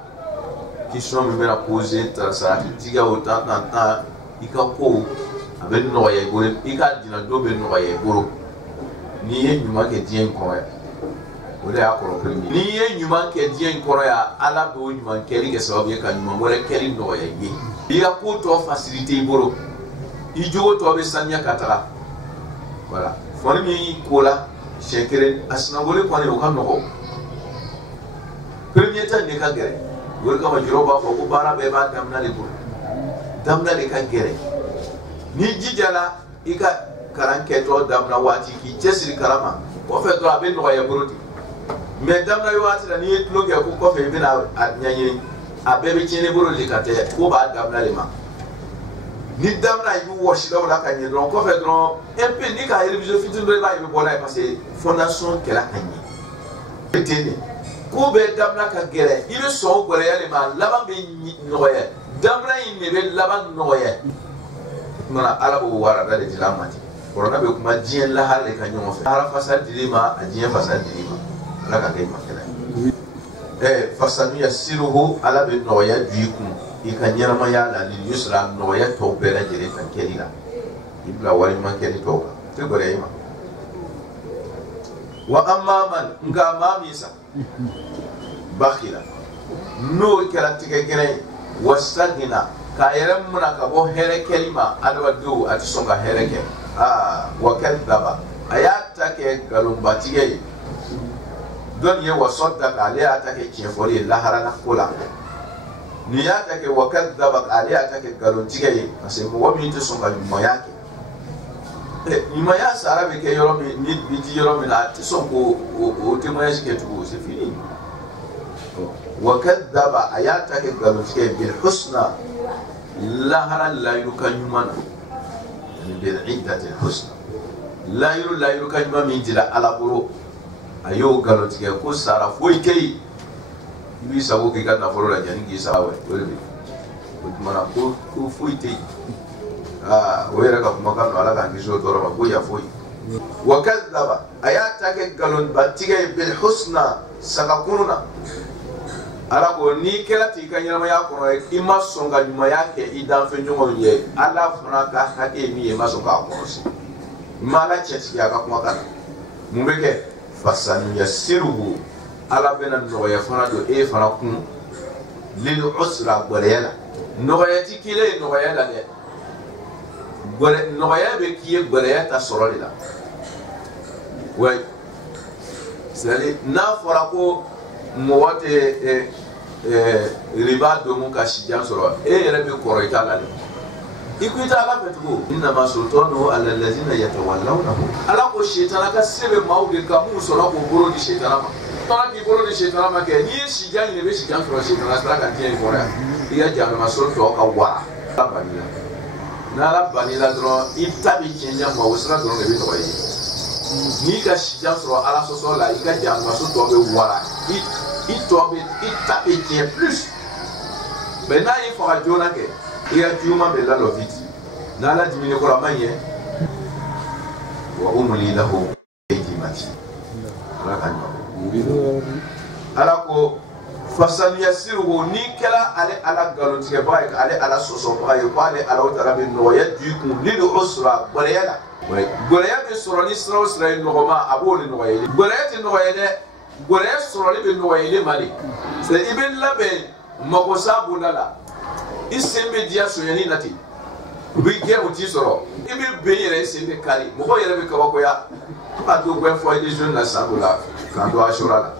question min bɛna poser sarati tigɛ o tan i ka kow a bɛ nɔgɔya i bolo i ka dinɛdon bɛ nɔgɔya i bolo n'i ye ɲuman kɛ diɲɛ in kɔnɔ yan o de y'a kɔrɔ premier n'i ye ɲuman kɛ diɲɛ in kɔnɔ yan ala b'o ɲuman kɛli kɛ sababu ye ka ɲuman wɛrɛ kɛli nɔgɔya i ye i ka ko tɔ facilité i bolo i jogo tɔ bɛ saniya ka taga voilà fɔni min ko la siɲɛ kelen a sinanboli kɔni o ka nɔgɔ premier ta de ka gɛrɛ o de kama jɔrɔ b'a fɔ ko baara bɛɛ b'a daminɛ de bolo daminɛ de ka gɛrɛ n'i jijala i ka kalan kɛtɔ daminɛ waati k'i cɛsiri kalan ma kɔfɛ dɔrɔn a bɛ nɔgɔya i bolo ten mais daminɛ waati la n'i ye tulo kɛ ko kɔfɛ i bɛna a ɲɛɲini a bɛɛ bɛ tiɲɛ i bolo de ka tɛ ko b'a daminɛ de ma ni daminɛ i bɛ wɔsi la o la ka ɲɛ dɔrɔn kɔfɛ dɔrɔn un peu ni ka révision fitinin dɔ i b'a ye i bɛ bɔ n'a ye parce que fondation kɛla ka ɲɛ ten de ko bɛɛ daminɛ ka gɛrɛ i bɛ sɔn o gɛrɛya de ma laban bɛ nɔgɔya daminɛ in de bɛ laban nɔgɔya kumana ala b'o warada de dila an ma ten kɔrɔna bɛ kuma diɲɛ lahara de ka ɲɔgɔn fɛ lahara fasa dir'i ma a diɲɛ fasa dir'i ma ala ka kɛ i ma kɛnɛ fasanu yasiruhu ala bɛ nɔgɔya don i kun i ka ɲɛnamaya la lil yusra nɔgɔya tɔw bɛɛ lajɛlen ka kɛli la i bila wari ɲuman kɛli tɔw kan tɛ gɛrɛ i ma wa amma man nka maa min sa bakhila n'o kɛra tigɛ gɛrɛ ye wastagna k'a yɛrɛ muna ka bɔ hɛrɛ kɛli ma adamadenw a tɛ sɔn ka hɛrɛ kɛ wa kadaba a y'a ta kɛ nkalonbatigɛ ye dɔnni ye wasaddaka ale y'a ta kɛ tiɲɛfɔli ye laharana ko la nin y'a ta kɛ wa kadaba ale y'a ta kɛ nkalontigɛ ye parce que mɔgɔ min tɛ sɔn ka ɲumanya kɛ ɲumanya sara bɛ kɛ yɔrɔ min ni bi di yɔrɔ min na a tɛ sɔn k'o témoignage kɛ tugun c'est fini wa kadaba a y'a ta kɛ nkalontigɛ ye bil husna lahara layiru ka ɲuman na bil iddatil husna layiru ka ɲuman min dira ala bolo a y'o nkalontigɛ ko sara foyi tɛ yen i b'i sago k'i ka nafolo la yanni k'i sara o de bɛ o tumana ko foyi tɛ yen o yɛrɛ ka kumakan don ala k'an kisi o tɔɔrɔ ma ko ya foyi wa kadaba a y'a ta kɛ nkalonbatigɛ ye bil husna sagakunu na ala ko n'i kɛra ten i ka ɲɛnamaya kɔnɔ i ma sɔn ka ɲumanya kɛ i danfɛn ɲɔgɔnw ye ala fana ka hakɛ ye min ye i ma sɔn k'a kɔlɔsi i ma ala cɛsigi a ka kumakan na mun bɛ kɛ fasanu yasiruhu ala bɛna nɔgɔya fana don e fana kun lil usra gɛlɛya la nɔgɔya ti k'i la ye nɔgɔya la dɛ nɔgɔya bɛ k'i ye gɛlɛya ta sɔrɔ de la wa c'est à dire n'a fɔra ko mɔgɔ tɛ riba domu ka sijan sɔrɔ e yɛrɛ bɛ kɔrɔ i t'a la dɛ i ko i t'a ala fɛ tugun innama sultanu ala allazina yatawallawnahu ala ko sitana ka se bɛ maaw de ka mun sɔrɔ k'o bolo di sitana ma tɔnɔ k'i bolo di sitana ma kɛ n'i ye sijan ɲini i bɛ sijan sɔrɔ sitana sira kan diɲɛ in kɔrɔ yan i ka jahanamasɔrɔ tɔ ka wara ala banni la n'ala banni la dɔrɔn i ta bɛ tiɲɛ ɲɛ ma o sira dɔrɔn de bɛ nɔgɔya i ye n'i ka sijan sɔrɔ ala sɔsɔ la i ka jahanamasɔrɔ tɔ bɛ wara i ta bɛ tiɲɛ plus mais n'a y'i faga joona kɛ i ka juguman bɛ lalɔ vite n'ala dimini kɔrɔ a ma ɲɛ wa umli lahu kaydimati ala ka ɲɔ ala ko fasan yasiru ni kala ale ala galontige ba ale ala soso ba ko ale ala utara bin no ya diku lil usra goreyala goreya be soroni sra usra no ma aboli no yele goreya ti no yele goreya soroni be no yele mali se ibn labe makosa bunala isembe dia so yani nati bi ke uti soro ibi be yere isembe kali mo ko yere be kabako ya pa do gwen fo de jeune na sandula kan do ashura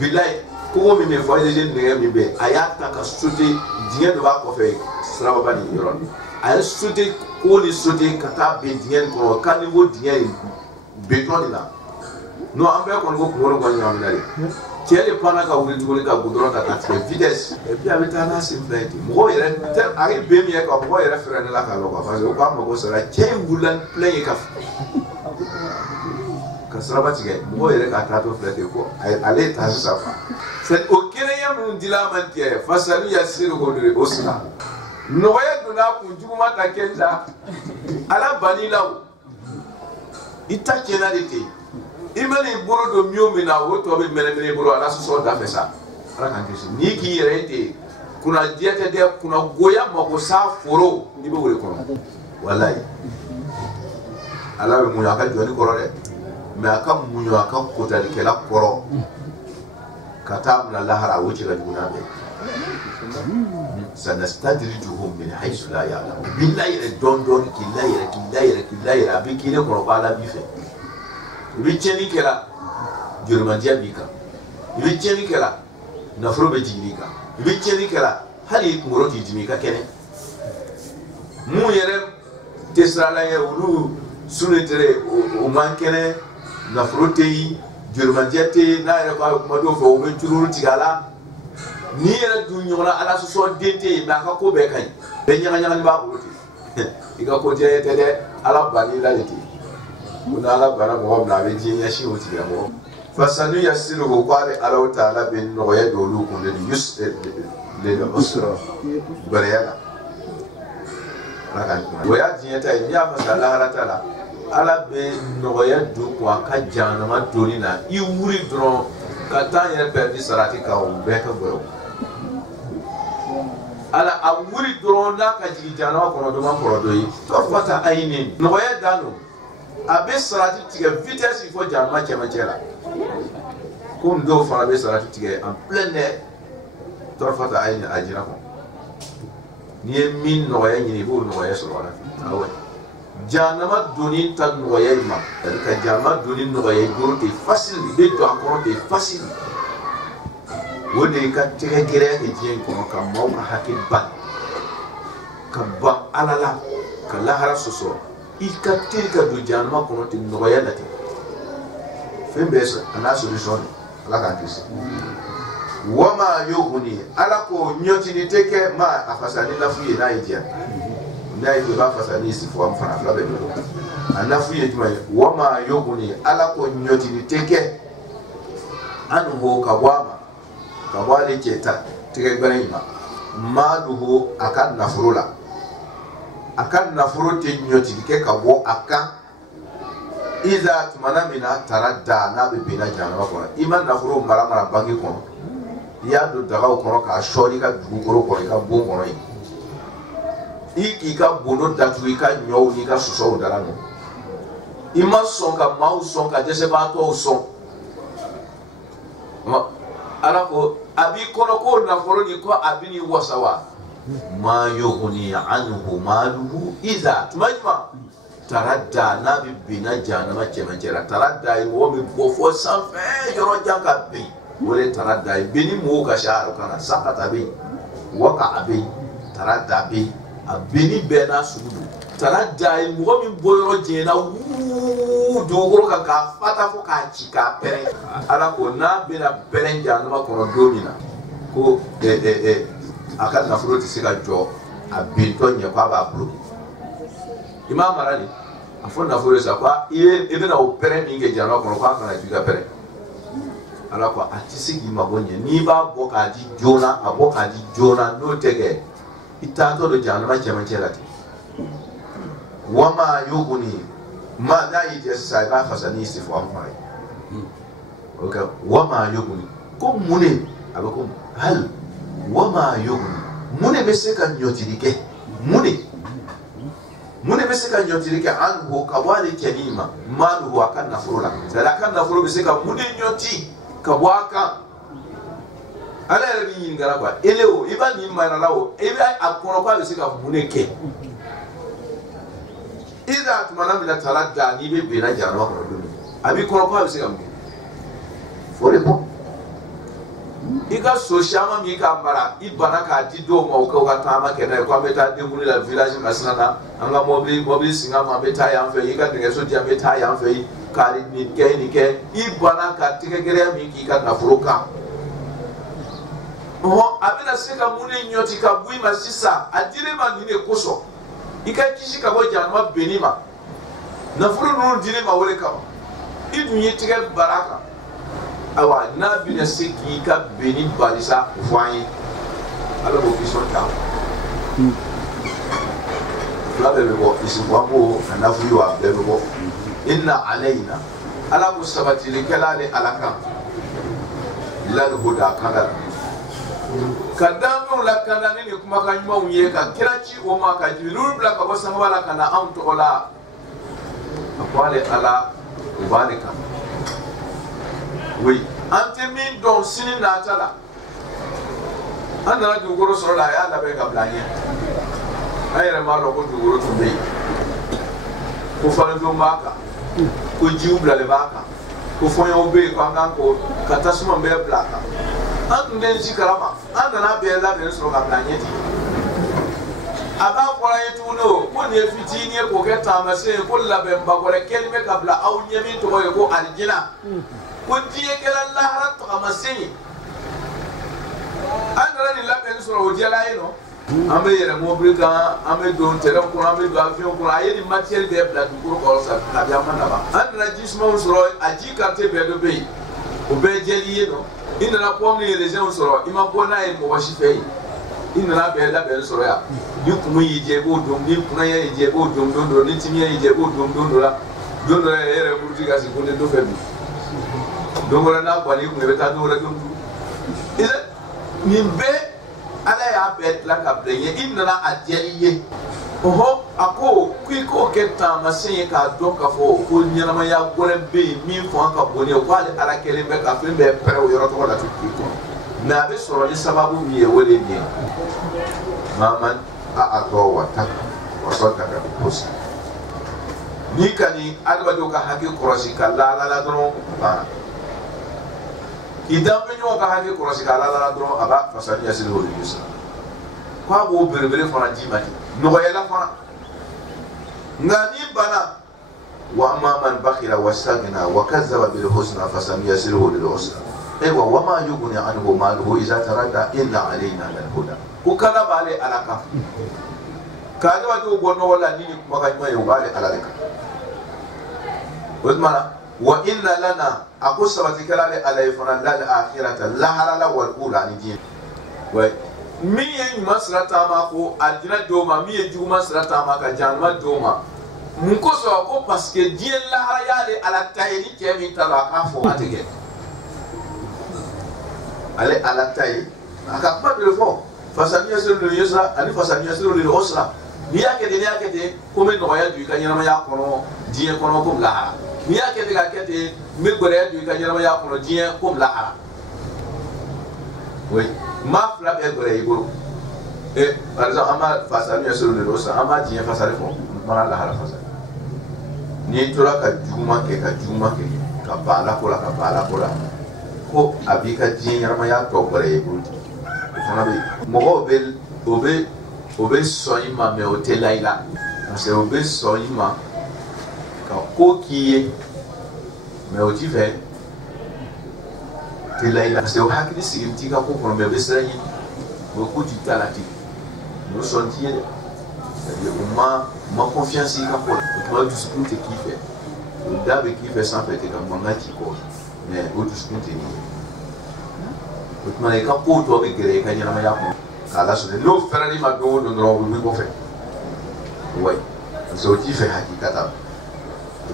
bilay ko mi me fo de jeune ne mi be ayata ka study dia do ba ko fe sra ba ni yoron ay study ko ni study kata be dia ko kan ni wo dia beton dina no ambe ko ngo ko ngo nyam dali tiele pana ka wuri tugule ka gudron ka ta vitesse et puis avec un simple mo yere tel ari be mi ko mo yere frene la ka lo ko parce que ko mo ko sera tiel wulan plein ka sera tige mo yere ka ta to flete ko ale ta sa fa c'est aucun yam ndila man tie fasalu yasiru ko de osna no ya duna ku juma ta kenza ala bani law ita kenalite imani buru do miomi na woto be mele buru ala so da fesa ala kan kisi ni ki yerete kuna diete de kuna goya mako sa foro ni be wole kono wallahi ala be munya ka joni koro de me aka munya aka kota de kala koro katam na lahara wuce ga duna be sanastadrijuhum min haythu la ya'lamun billahi don killahi abikile koro bala bife bicheni kela jurmantia bika bicheni kela nafro be jibika bicheni kela hali ngoro ti jimika kene mu yere tesrala ya ulu sunetere o mankene nafro tei jurmantia te na ya ba mado fo be chururu tigala ni yere du nyona ala so dente ba ka ko be kan be nyanga ni ba ko ti iga ko je tede ala bani la yeti kuna ala bara mo bla be ji ya shi wuti ya mo fasanu yasiru qali ala ta'ala bin noya dolu kun de yus de usra bariyala rakan waya ji ta ya fasala haratala ala be noya du ko ka janama dolina i wuri dron ka tan ya perdi sarati ka o be ka goro ala a wuri dron na ka ji janama ko do man ko do yi to fata ayini noya danu abe sarati tige vitesse il faut jama chemachela comme do fara be sarati tige en plein air torfata ayni ajira ko ni min noya ni bo noya so wala awe janama doni tan noya ma ka jama doni noya gorte facile be to encore be facile woni ka tige gere e jien ko ka maw ka hakil ban ka ba alala ka lahara soso ikatirika do janma kono te noya lati fembes ana solution ala kan kisi wama yughni ala ko nyoti ni teke ma afasani lafuye na idia na idia ba fasani sifu am fana flabe do ana fuye tuma wama yughni ala ko nyoti ni teke an ho ka wale keta teke gane ma duho akan nafurula akan nafuro te nyoti ke ka bo akan iza tumana mina taradda na be bina janaba ko iman nafuro mara bangi ko ya do daga ko ka shori ka dugu ko ka bo ko iki ka bono datu ka nyow ni ka soso dara no ima son ka mau son ka dese ba to son ala ko abi kono ko nafuro ni ko abini wasawa ma yughni anhu maluhu idha tumajma taradda nabi bina janama chemachera taradda wo mi bo fo sanfe yoro janga be wole taradda bini mo ka sharo kana sakata be waka be taradda be abini bena sudu taradda wo mi bo yoro jena wu dogoro ka fata fo ka chika pere ala ko na bena pere janama ko domina ko akan nafuro ti sika jo abinto nya kwa ba bloki imam marali afon nafuro sa kwa ebe na opere minge jana ko kwa kana tuga pere ala kwa atisigi mabonye ni ba boka di jona aboka di jona no tege itato do jana ma chema cherati wama yughni ma da yi sa ba fasani sifu amfai okay wama yughni ko mune abakum hal wama yughni mune beseka nyotirike mune beseka nyotirike anhu kabwali kelima maluhu akan nafurula sala kan nafuru beseka mune nyoti kabwaka ala yabi ngara kwa eleo ibani mara lawo iba akono kwa beseka mune ke iza tumana bila taladda ni be bela jarwa ko dum abi kono kwa beseka mune fore po ika so shama mi ka mara ibana ka di do mo ko ka tama ke na ko beta de nguli la village masana anga mobile singa ma beta ya mfe ika de so dia beta ya mfe kari ni ke ibana ka tike gere mi ki ka na furuka o abina seka muni nyoti ka bui masisa adire ma ni ne koso ika kishi ka bo janma benima na furu no dire ma wole ka idunye tike baraka awa na bina seki ka beni balisa voye ala bo kison ta la bebe bo isi wabo na fuyu wa bebe bo inna alaina ala musabati likala li alaka la huda kala kadam la kana ni kuma kan ma unye ka kirachi o ma ka jibril bla ka bosa wala kana am to ola akwale ala ubalika oui ante min don sini na tala andara dugoro soro la ya la be ka blanye ayere ma lo ko dugoro to be ko fa do maka ko jiubla le baka ko fo yo be ko anga ko katasuma be blaka an den si karama andana be la be soro ka blanye ti aba ko la yetu no ko ne fiti ni ko ke tamase ko la be mba ko le kelme kabla au nyemi to ko aljina kuntiye kala lahara to amasini andara ni laben soro wodiala ino ambe yere mo brika ambe don tere ko ambe do avion ko ayedi matière de bla du ko sa kabia manaba andara jismo soro aji carte be do be o be jeli ino indana ko ni les gens soro ima ko na e mo washife indana be la be soro ya ni kumu yije bo dum ni kuna ye yije bo dum do ni timi ye yije bo dum la yere burtiga si ko ne do febi dongora na kwa ni kumbe ta dongora dum ise nimbe ala ya bet la ka blenye inna ajeliye oho ako kwiko keta masenye ka doka fo ko nyana ma ya gore be mi fo aka boni ko ala kele be ka fe be pre o yoro to la tukiko na be soro ni sababu mi e wele ni maman a ato wa tak wa sota ka posi ni kani adwa do ka haki korosi ka la dron ba idan be nyo ka hake korosi ka la dron aba fasani yasil ho yusa kwa bo berbere fana jimati no yela fana ngani bana wa amma man bakhila wasagna wa kazzaba bil husna fasani yasil ho lil usra aywa wa ma yughni anhu maluhu idza tarada illa alaina lal huda ku kala bale alaka kaje wa do gonno wala nini kuma ka mayo bale alaka wadmana wa inna lana akusabati kalale alayfana lal akhirata la halala wal ula ni din wa mi yen masrata ma ko adina doma mi yen juma masrata ma ka janma doma mun ko so ko parce que dien la hayale ala tayni ke mi tala ka fo atige ale ala tay aka ba be fo fasaniya sulu yusra ani fasaniya sulu lil usra ni yakete ko me no ya du ka nyama ya kono dien kono ko la ni yakete ka kete me gore du ka nyama ya kono dien ko la oui ma fla be gore iburu et par exemple ama fasaniya sulu lil usra ama dien fasale fo mala la hala fasale ni tora ka juma ke ka bala ko la ko abika dien nyama ya to gore iburu fana be mo obe soima me hotelaila parce obe soima ka kokiye me ojive telaila parce o hakili sigimti ka ko me be sranyi mo ko titalati no sontiye c'est ma confiance ka ko to du sprint qui fait o dabe qui fait sans fait ka mangati ko mais o du sprint ni o tmane ka ko to be gere ka nyama ya ko kala so no ferani ma do no wi ko fe way so ti fe hakikata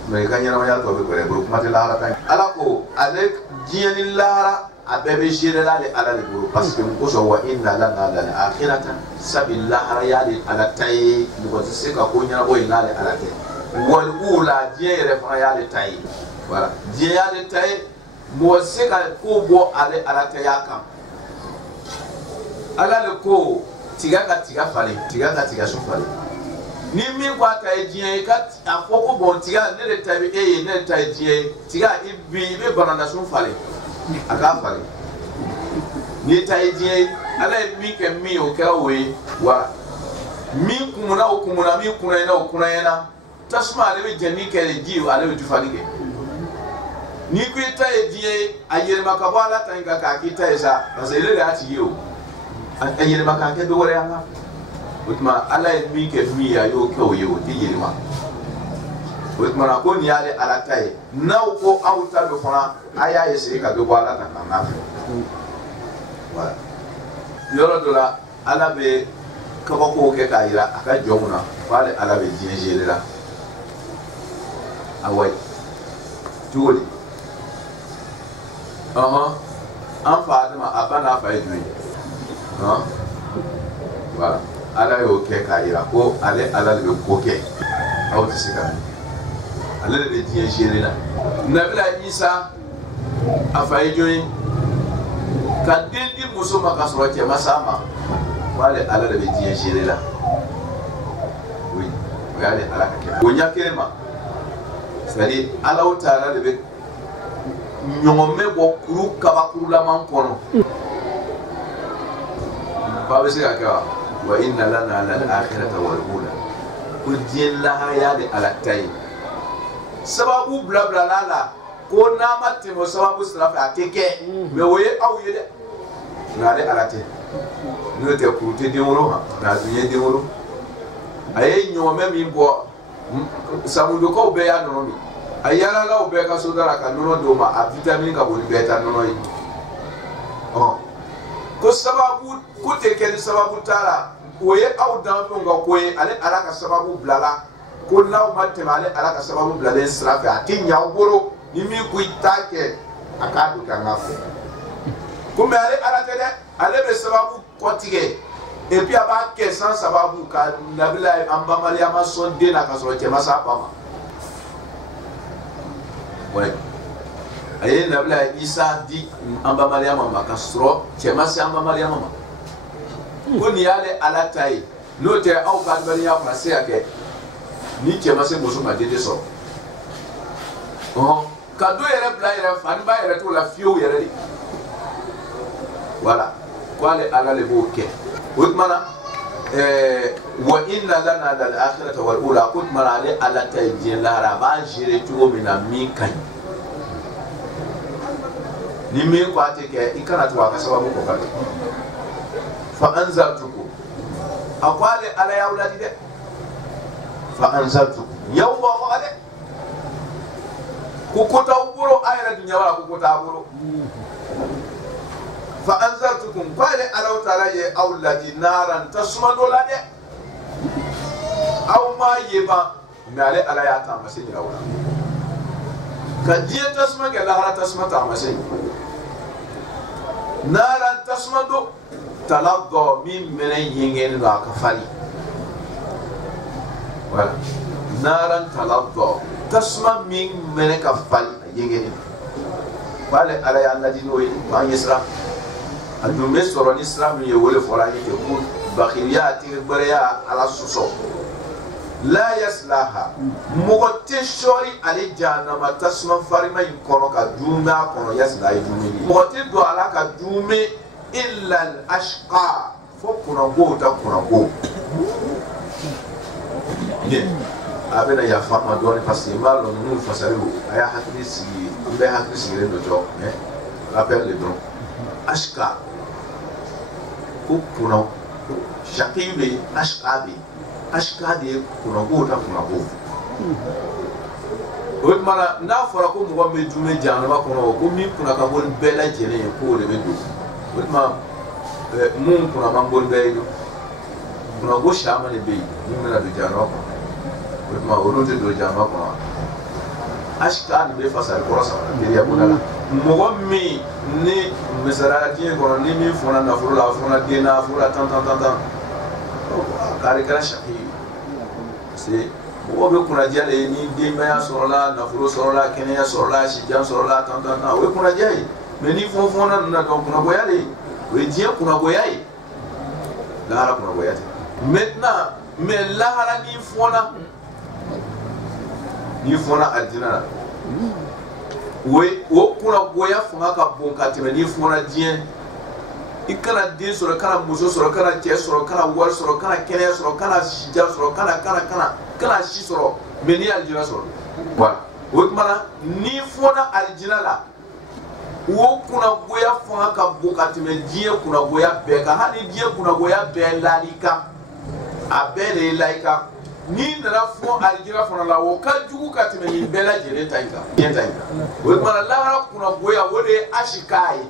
me kanyana ma ya to be ko re ko mate la ala ko alek jiani lara abebe jere la le ala le buru parce que ko so wa inna lana lal akhirata sabillahi yali ala tay mo se ka ko nyana boy la le ala tay wal ula jere fa yali tay voilà je yali tay mo se ka ko bo ale ala tay akam ala le ko tiga fale tiga so fale ni mi kwa tay je ka afoko bon tiga ne le tay ne tay je tiga ibi be banana so fale aka fale ni tay je ala mi ke mi o ka we wa mi kumuna o kumuna mi kuna ina o kuna ina tasma ale be jeni ke le ji ale be tufani ke ni ku tay je ayere makabala tanga ka kita esa asele le ati yo ayere makake do wore anga utma ala mi ke mi ya yo ke o yo ti yele ma utma na ko ni ale ala tay na ko auta do fana aya ese ka do wala ta na voilà yoro do la ala be ka ko ke ka ira aka jomuna fale ala be jinjele la awai joli an fa adama abana fa yidui voilà ala yo ke ka ira ko ale ala le ko ke aw tisika ale le jinjele la nabila isa afa yidui ka dendi muso makasoro ke masama wale ala de bien gérer là oui regardez ala ka ko nyakelema c'est-à-dire ala o taala de nyomome bo kuru kaba kuru la man kono ba be sika ka wa inna lana lal akhirata wal ula ko dien la ya de ala tay sababu bla bla la ko na matte mo sababu slafa ateke me woye awye de na de alate no te kurute de woro ha na duye de woro aye nyome mi bo samundo ko be ya no mi ayala la obe ka so dara ka no do ma a vitamin ka boni beta no yi ko sababu ko te ken sababu tara woye aw dan no ga ko ye ale ala ka sababu blala ko law matte ale ala ka sababu blala slafa atinya woro ni mi ku itake akadu kangafe kumbe ale arate de ale be sababu kotige et puis aba ke sans sababu ka nabila amba mariama son de na ka so ke masa pama ouais aye nabila isa di amba mariama makasro ke masa amba mariama ko ni ale alatai no te au ka bari ya frase ake ni ke masa musuma de so kado yɛrɛ bila yɛrɛ fani ba yɛrɛ to la fiyewu yɛrɛ de voilà ko ale ala le b'o kɛ o tuma na wa inna lana lal akhirata wal ula ko tuma na ale ala ta ye diɲɛ lahara a b'a gérer cogo min na min ka ɲi ni min ko a tɛ kɛ i kana to a ka sababu kɔ ka kɛ fa anzartukum a ko ale ala y'aw ladi dɛ fa anzartukum y'aw bɔ faga dɛ kukota uburo ayra dunya wala kukota uburo fa anzartukum qala alaw ta'ala ya awladi naran tasmadu la de aw ma yeba ngale ala ya ta masin lawla ka diye tasma ke la hara tasma ta masin naran tasmadu taladdo min menen yingen la ka fali wala naran taladdo tasma min mene ka fali yengeni wale ala ya nadi no yi ma yisra adume soro ni islam ye wole fora ni ke ku bakhiriya ti bariya ala suso la yaslaha mugote shori ali jahannama tasma farima in kono ka duma kono yasla dume mugote do ala ka dume illa al ashqa fo kuna go ta kuna go abena ya fama doni parce que mal on nous fasalu aya hakri si be hakri si rendo jo rappel le don ashka ko kuno shaqibi ashqabi ashka de kuno go ta kuno go o mana na fara ko mo be jume janaba kuno ko mi kuna ka bon bela jene ko le be do o ma mun kuna man bon be do kuno go shama le be mun na do janaba ma olu te do jama ko ashka ni be fasal ko rasa ni ya bunala mɔgɔ min ni misaliya diɲɛ kɔnɔ ni min fɔnna nafolo la a fɔnna den na a fɔra tan k'ale kɛra saki ye parce que mɔgɔ bɛ kunnadiya de ye ni denbaya sɔrɔla nafolo sɔrɔla kɛnɛya sɔrɔla sijan sɔrɔla tan o ye kunnadiya ye mais ni fɔnfɔnna ninnu na dɔn kunnagoya de ye o ye diɲɛ kunnagoya ye lahara kunnagoya tɛ maintenant mais lahara n'i fɔnna alijinɛ la o kunnagoya fanga ka bon ka tɛmɛ n'i fɔnna diɲɛ i kana den sɔrɔ kana muso sɔrɔ kana cɛ sɔrɔ kana wari sɔrɔ kana kɛnɛya sɔrɔ kana sijan sɔrɔ kana si sɔrɔ mais n'i ye alijinɛ sɔrɔ voilà o tuma na n'i fɔnna alijinɛ la o kunnagoya fanga ka bon ka tɛmɛ diɲɛ kunnagoya bɛɛ kan hali diɲɛ kunnagoya bɛɛ lali kan a bɛɛ de ye layi kan n'i nana fɔ alijinɛ fana la o ka jugu ka tɛmɛ nin bɛɛ lajɛlen ta in kan diɲɛ ta in kan o tuma na lahara kunnagoya o de ye asika ye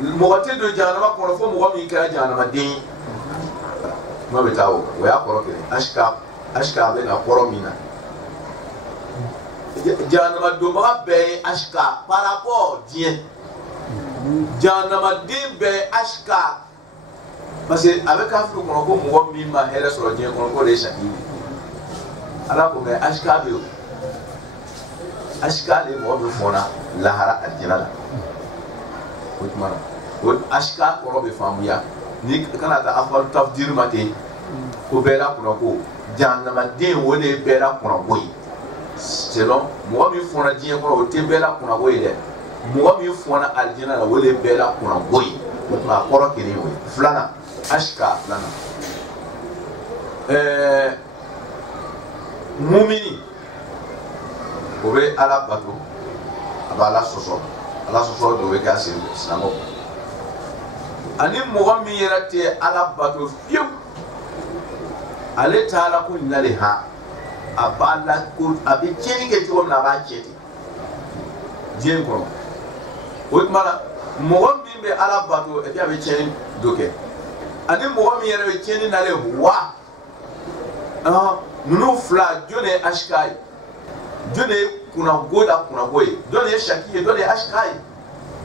mɔgɔ tɛ don jahanama kɔnɔ fo mɔgɔ min kɛra jahanamaden ye kuma bɛ taa o y'a kɔrɔ kelen asika a bɛ na kɔrɔ min na jahanama donbaga bɛɛ ye asika par rapport diɲɛ jahanamaden bɛɛ ye asika parce que a bɛ kafiri kɔnɔ ko mɔgɔ min ma hɛrɛ sɔrɔ diɲɛ kɔnɔ ko de ye saki ye ala ko mɛ asika bɛ yen asika de mɔgɔ bɛ fɔnna lahara alijinɛ la o tuma na o asika kɔrɔ bɛ faamuya ni kana taa afaru tafdiri ma ten ko bɛɛ la kunna ko jahanamaden o de ye bɛɛ la kunna ko ye selon mɔgɔ min fɔnna diɲɛ kɔnɔ o tɛ bɛɛ la kunna ko ye dɛ mɔgɔ min fɔnna alijinɛ la o de ye bɛɛ la kunna ko ye o tuma a kɔrɔ kelen o ye filanan asika filanan mumini o bɛ ala bato a bɛ ala sɔsɔ dɔ bɛ k'a sen silamɛw ani mɔgɔ min yɛrɛ tɛ ala bato fiyewu ale t'a la ko nin na de ha a b'a la ko a bɛ tiɲɛni kɛ cogo min na a b'a tiɲɛ ten diɲɛ kɔnɔ o tuma na mɔgɔ min bɛ ala bato et puis a bɛ tiɲɛni dɔ kɛ ani mɔgɔ min yɛrɛ bɛ tiɲɛni nalen wa ninnu fila jɔn de ye asika ye jɔn de ye kunnago da kunnago ye jɔn de ye saki ye jɔn de ye asika ye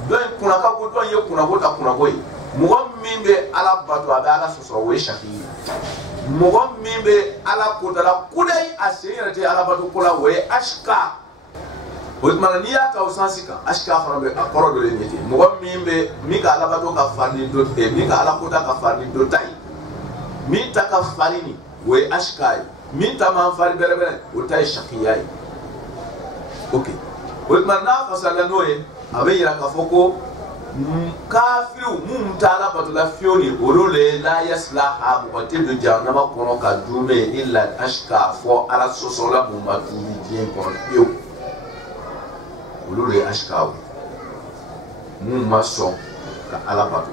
jɔn ye kunnaka ko jɔn ye kunnago da kunnago ye mɔgɔ min bɛ ala bato a bɛ ala sɔsɔ o ye saki ye mɔgɔ min bɛ ala kodala kudayi a sen yɛrɛ tɛ ala bato ko la o ye asika o tuma na n'i y'a ta o sansi kan asika fana bɛ a kɔrɔ dɔ de ye ten mɔgɔ min ka ala bato ka farin ni dɔ min ka ala kota ka farin ni dɔ ta ye min ta ka farin ni o ye asika ye min ta man farin bɛrɛbɛrɛ o ta ye sakiya ye ok o tuma n'a fasala n'o ye a bɛ yira k'a fɔ ko kafiriw mun t'a ala bato la fiyewu ni olu le la yasilaha mɔgɔ tɛ don jahanama kɔnɔ ka jume illa asika fɔ ala sɔsɔla mun ma tuubi diɲɛ kɔnɔ fiyewu olu le ye asikaw mun ma sɔn ka ala bato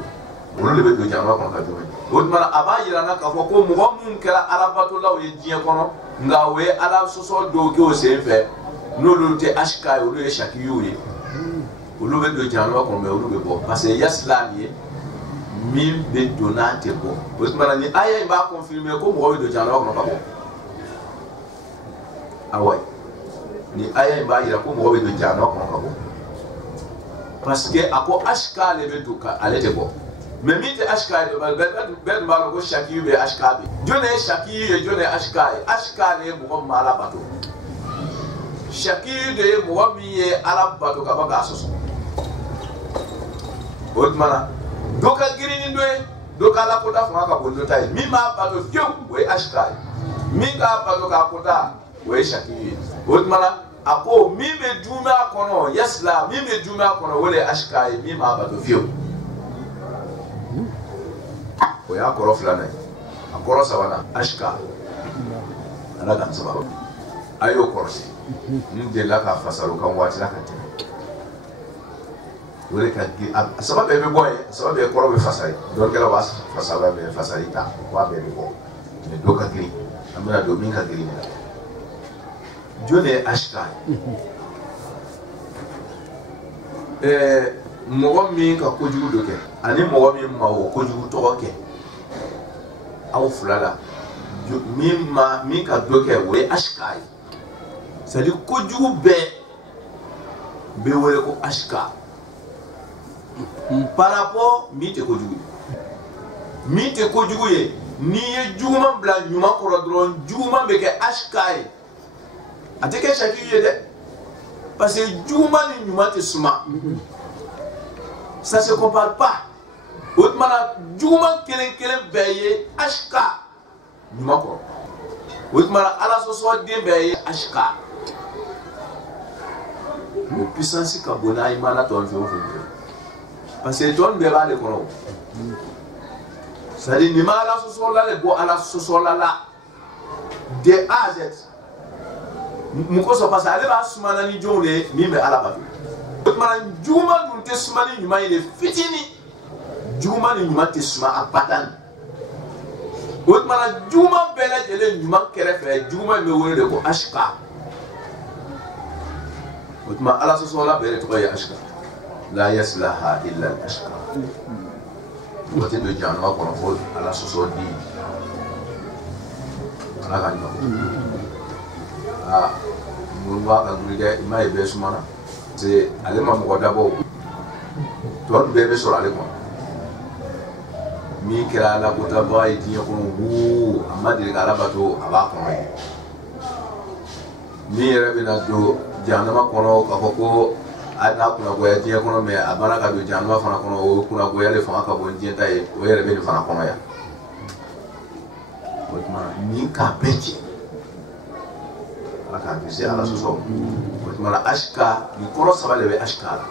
olu le bɛ don jahanama kɔnɔ ka jume o tuma na a b'a yira n na k'a fɔ ko mɔgɔ mun kɛra ala batolaw ye diɲɛ kɔnɔ nka o ye ala sɔsɔ dɔw kɛ o sen fɛ n'olu tɛ asika ye olu ye sakiyiw ye olu bɛ don jahanama kɔnɔ mɛ olu bɛ bɔ parce que yasilan ye min bɛ don n'a tɛ bɔ o tuma na ni aya in b'a confirmer ko mɔgɔ bɛ don jahanama kɔnɔ ka bɔ awɔ ni aya in b'a yira ko mɔgɔ bɛ don jahanama kɔnɔ ka bɔ parce que a ko asika ale bɛ don ka ale tɛ bɔ mais min tɛ asika ye bɛɛ dun b'a dɔn ko sakiyu bɛ asika bɛ jɔn de ye sakiyu ye jɔn de ye asika ye asika de ye mɔgɔ min ma ala bato sakiyu de ye mɔgɔ min ye ala bato ka bɔ k'a sɔsɔ o tuma na dɔ ka girin ni dɔ ye dɔ ka ala kota fanga ka bon dɔ ta ye min b'a bato fiyewu o ye asika ye min k'a bato k'a kota o ye sakiyu ye o tuma na a ko min bɛ juguya kɔnɔ yasila min bɛ juguya kɔnɔ o de ye asika ye min b'a bato fiyewu o y'a kɔrɔ filanan ye a kɔrɔ sabanan asika ala k'an sababu a y'o kɔrɔsi n delila k'a fasalo kan waati la ka tɛmɛ o de ka girin a saba bɛɛ bɛ bɔ yen a saba bɛɛ kɔrɔ bɛ fasa ye dɔnkɛla b'a fasaba bɛɛ fasali ta wa bɛɛ bɛ bɔ mɛ dɔ ka girin an bɛna don min ka girin de la jɔn de ye asika ye mɔgɔ min ka kojugu dɔ kɛ ani mɔgɔ min ma o kojugu tɔgɔ kɛ aw fila la min ka dɔ kɛ o ye asika ye c'est à dire kojugu bɛɛ bɛ wele ko asika par rapport min tɛ kojugu ye min tɛ kojugu ye n'i ye juguman bila ɲuman kɔrɔ dɔrɔn juguman bɛ kɛ ashka ye a tɛ kɛ shakiyu ye dɛ parce que juguman ni ɲuman tɛ suma ça se compare pas o tuma na juguman kelen kelen bɛɛ ye ashka ɲuman kɔrɔ o tuma na ala sɔsɔ den bɛɛ ye ashka o puissance ka bon n'a imana tɔn fɛn o fɛn parce que tɔn bɛɛ b'ale kɔnɔ c'est à dire nin ma ala sɔsɔ la le bɔ ala sɔsɔ la de A à Z mun kosɔn parce que ale b'a sumana ni jɔnw de ye min bɛ ala bato o tuma na juguman dun tɛ suma ni ɲuman ye de fitinin juguman ni ɲuman tɛ suma abadan o tuma na juguman bɛɛ lajɛlen ɲuman kɛrɛfɛ juguman bɛ wele de ko ashka o tuma ala sɔsɔ la bɛɛ de tɔgɔ ye ashka la yaslaha illa al-ashqa o tɛ don jahanama kɔnɔ fo ala sɔsɔ di ala ka ɲuman mun b'a ka wuli dɛ i m'a ye bɛɛ sumana parce que ale ma mɔgɔ dabɔ tɔ bɛɛ bɛ sɔrɔ ale kɔnɔ min kɛra ala ko tabaga ye diɲɛ kɔnɔ wuu a ma deli ka ala bato a b'a kɔnɔ ye min yɛrɛ bɛna don jahanama kɔnɔ k'a fɔ ko a n'a kunnagoya diɲɛ kɔnɔ mɛ a banna ka don jahanama fana kɔnɔ o kunnagoya de fanga ka bon diɲɛ ta ye o yɛrɛ bɛ nin fana kɔnɔ yan o tuma nin k'a bɛɛ cɛ ala k'an kisi ala sɔsɔ o tuma na ashka nin kɔrɔ saba de bɛ ashka la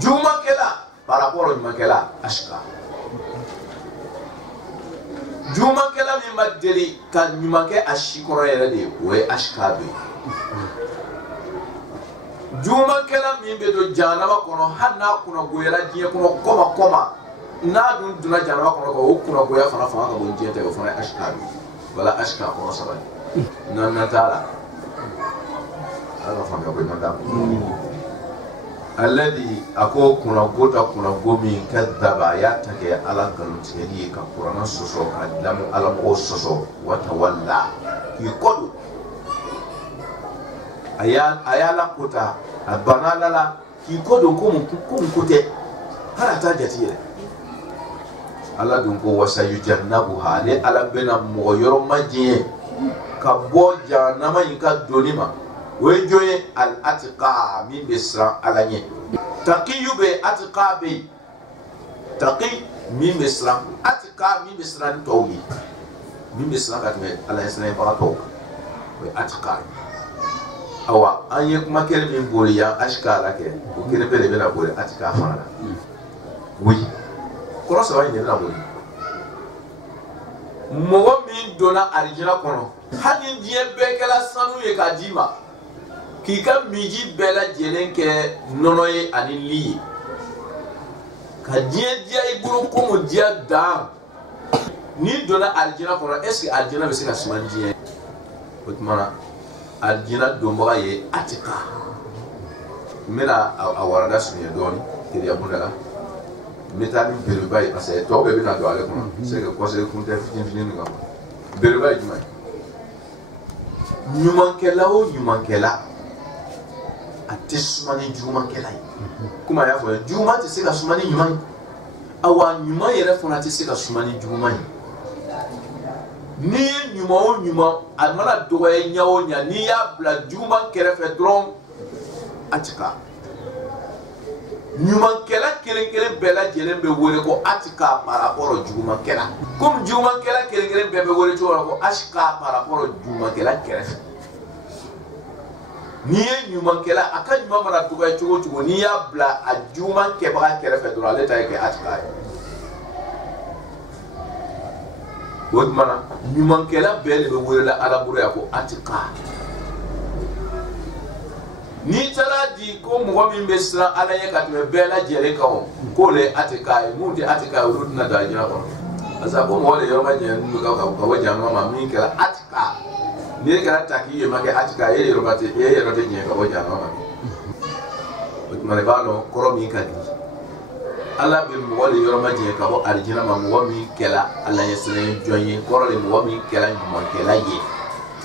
jugumankɛla par rapport ɲumankɛla ashka jugumankɛla min ma deli ka ɲuman kɛ a si kɔrɔ yɛrɛ de ye o ye ashka bɛ jugumankɛla min bɛ don jahanama kɔnɔ hali n'a kunnagoyara diɲɛ kɔnɔ kɔma n'a dun donna jahanama kɔnɔ o kunnagoya fana fanga ka bon diɲɛ ta o fana ye ashka bɛ wala ashka kɔrɔ saba ye na t'a la ala ka faamuya ko ɲuman d'a ma alladhi a ko kunnago ta kunnago min kadaba a y'a ta kɛ ala nkalontigɛli ye ka kuranna sɔsɔ ka dilamu ala mɔgɔw sɔsɔ wa tawalla k'i kɔ don a y'a lakota a banna ala la k'i kɔ don ko mun ko tɛ hali a t'a jate yɛrɛ ala dun ko wasayujannabuha ale ala bɛna mɔgɔ yɔrɔ majɛ ka bɔ jahanama in ka doni ma o ye jɔn ye al-atqa min bɛ siran ala ɲɛ taqiyu bɛ atqa bɛ yen taqi min bɛ siran atqa min bɛ siran ni tɔw ye min bɛ siran ka tɛmɛ ala ɲɛ siranbaga tɔw kan o ye atqa awa an ye kuma kelen min boli yan ashka ala kɛ o kelen bɛɛ de bɛna boli atqa fana la oui kɔrɔ saba in de bɛna boli mɔgɔ min donna arijina kɔnɔ hali diɲɛ bɛɛ kɛla sanu ye k'a d'i ma k'i ka miji bɛɛ lajɛlen kɛ nɔnɔ ye ani li ye ka diɲɛ diya i bolo komi diya dan n'i donna arijina kɔnɔ est ce que arijina bɛ se ka suma ni diɲɛ o tuma na arijina donbaga ye atika n bɛna a warada surunya dɔɔni teriya bunda la n bɛ taa ni belebeleba ye parce que tɔw bɛɛ bɛna don ale kɔnɔ c'est que conseil kun tɛ fitinin fitinin kan belebeleba ye jumɛn ye ɲumankɛla o ɲumankɛla a tɛ suma ni jugumankɛla ye komi a y'a fɔ juguman tɛ se ka suma ni ɲuman ye awa ɲuman yɛrɛ fana tɛ se ka suma ni juguman ye n'i ye ɲuman o ɲuman a mana dɔgɔya ɲɛ o ɲɛ n'i y'a bila juguman kɛrɛfɛ dɔrɔn a tɛ ka ɲumankɛla kelen kelen bɛɛ lajɛlen bɛ wele ko atika par rapport au jugumankɛla komi jugumankɛla kelen kelen bɛɛ bɛ wele cogo la ko ashka par rapport au jugumankɛla kɛrɛfɛ n'i ye ɲumankɛla a ka ɲuman mana dɔgɔya cogo o cogo n'i y'a bila a juguman kɛbaga kɛrɛfɛ dɔrɔn ale ta ye kɛ atika ye o tuma na ɲumankɛla bɛɛ de bɛ welela ala bolo yan ko atika n'i taara di ko mɔgɔ min bɛ siran ala ɲɛ ka tɛmɛ bɛɛ lajɛlen kan o k'o le ye atika ye mun tɛ atika ye olu tɛna don alijinɛ kɔnɔ parce que ko mɔgɔ de yɔrɔ ma janya n'u ka bɔ jahanama ma min kɛra atika n'i kɛra taki ye ma kɛ atika ye yɔrɔ tɛ janya ka bɔ jahanama ma o tuma na i b'a dɔn kɔrɔ min ka di ala bɛ mɔgɔ de yɔrɔ ma janya ka bɔ alijinɛ ma mɔgɔ min kɛra ala ɲɛ siran jɔn ye kɔrɔ de mɔgɔ min kɛra ɲumankɛla ye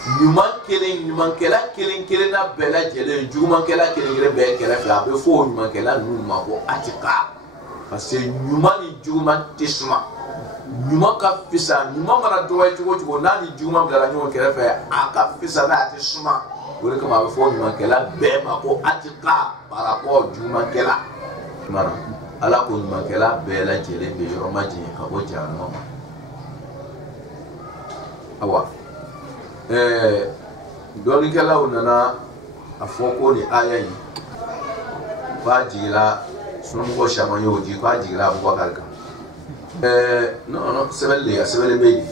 ɲumankɛla kelen kelen na bɛɛ lajɛlen jugumankɛla kelen kelen bɛɛ kɛrɛfɛ a bɛ fɔ o ɲumankɛla ninnu ma ko atika parce que ɲuman ni juguman tɛ suma ɲuman ka fisa ɲuman mana dɔgɔya cogo cogo n'a ni juguman bilala ɲɔgɔn kɛrɛfɛ a ka fisa n'a tɛ suma o de kama a bɛ fɔ ɲumankɛla bɛɛ ma ko atika par rapport jugumankɛla mana ala ko ɲumankɛla bɛɛ lajɛlen bɛ yɔrɔ ma janya ka bɔ jahanama ma awa dɔɔninkɛlaw nana a fɔ ko ni aya in k'a jigila sunamɔgɔ caman y'o di k'a jigila Abubakar kan non sɛbɛnni bɛ yen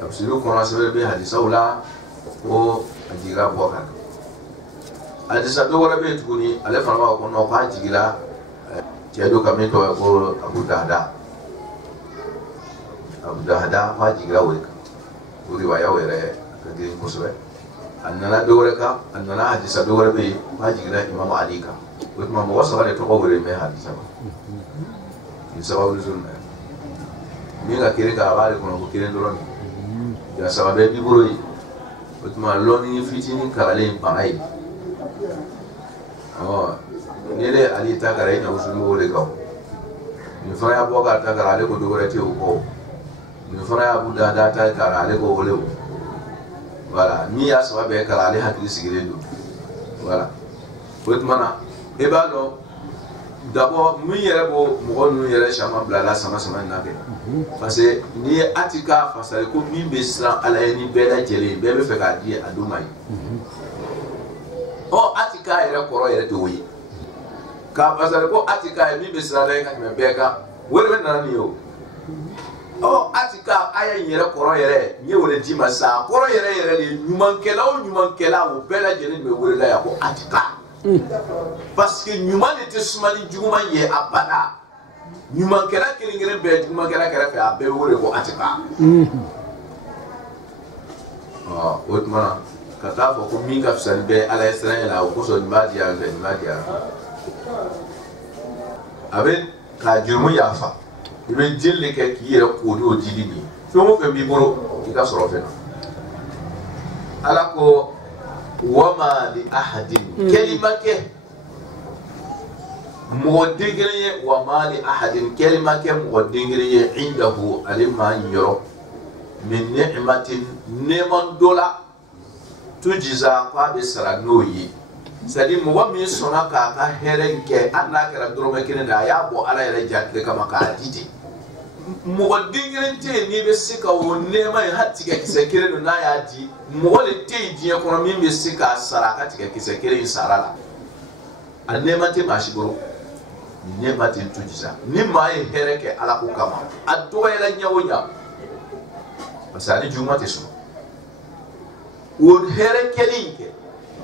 tafsiriw kɔnɔ sɛbɛnni bɛ hadisaw la ko a jigila Abubakar kan hadisa dɔ wɛrɛ bɛ yen tuguni ale fana b'a fɔ ko non k'a jigila cɛ dɔ kan min tɔgɔ ye ko Abu Dahda k'a jigila o de kan o riwayaw yɛrɛ ka girin kosɛbɛ a nana dɔ wɛrɛ kan a nana hadisa dɔ wɛrɛ bɛ yen k'a jigila Imam Ali kan o tuma mɔgɔ saba de tɔgɔ wɛrɛ mɛ hadisa ma ni sababu nuzul mɛ min ka kiri ka a b'ale kɔnɔ ko kelen dɔrɔn de ya saba bɛɛ b'i bolo ye o tuma lɔnni fitinin kalalen bana ye ni ne Ali ta kɛra i na usul o de kan nin fana y'a bɔ k'a ta kɛra ale ko dɔ wɛrɛ tɛ o kɔ nin fana y'a Abu Dahda ta kɛra ale ko wele o voilà min y'a saba bɛɛ kɛra ale hakili sigilen don voilà o tuma na e b'a dɔn d'abord min yɛrɛ b'o mɔgɔ ninnu yɛrɛ caman bila la sama in na kɛ parce que n'i ye atika fasari ko min bɛ siran ala ye ni bɛɛ lajɛlen bɛɛ bɛ fɛ k'a di a don ma ye atika yɛrɛ kɔrɔ yɛrɛ t'o ye k'a fasari ko atika ye min bɛ siran ala ye ka tɛmɛ bɛɛ kan o de bɛ nana nin ye o atika aya in yɛrɛ kɔrɔ yɛrɛ n ye o de d'i ma sisan kɔrɔ yɛrɛ de ɲumankɛla o ɲumankɛla o bɛɛ lajɛlen bɛ welela yan ko atika. Parce que ɲuman de tɛ suma ni juguman ye abada ɲumankɛla kelen-kelen bɛɛ jugumankɛla kɛrɛfɛ a bɛɛ bɛ wele ko atika o tuma ka taa fɔ ko min ka fisa ni bɛɛ ala ye siran la o kosɔn nin b'a diya nin b'a diya a bɛ k'a jurumu yafa i bɛ jeli de kɛ k'i yɛrɛ ko n'o dili nin fɛn o fɛn b'i bolo i ka sɔrɔ fɛn ala ko wama li ahadin kelima kɛ mɔgɔ den kelen ye wama li ahadin kelima kɛ mɔgɔ den kelen ye indahu ale maa yɔrɔ min ni'matin nɛɛma dɔ la tujiza k'a bɛ sara n'o ye c'est à dire mɔgɔ min sɔnna k'a ka hɛrɛ in kɛ hali n'a kɛra dɔrɔmɛ kelen de a y'a bɔ ala yɛrɛ jatile kama k'a di ten mɔgɔ den kelen tɛ yen n'i bɛ se ka o nɛɛma in hali tigɛ kisɛ kelen don n'a y'a di mɔgɔ de tɛ yen diɲɛ kɔnɔ min bɛ se k'a sara a ka tigɛ kisɛ kelen in sara la a nɛɛma tɛ maa si bolo nɛɛma tɛ tu sisan ni maa ye hɛrɛ kɛ ala ko kama a dɔgɔyara ɲɛ o ɲɛ parce que ale juguman tɛ sɔrɔ o hɛrɛ kɛlen in kɛ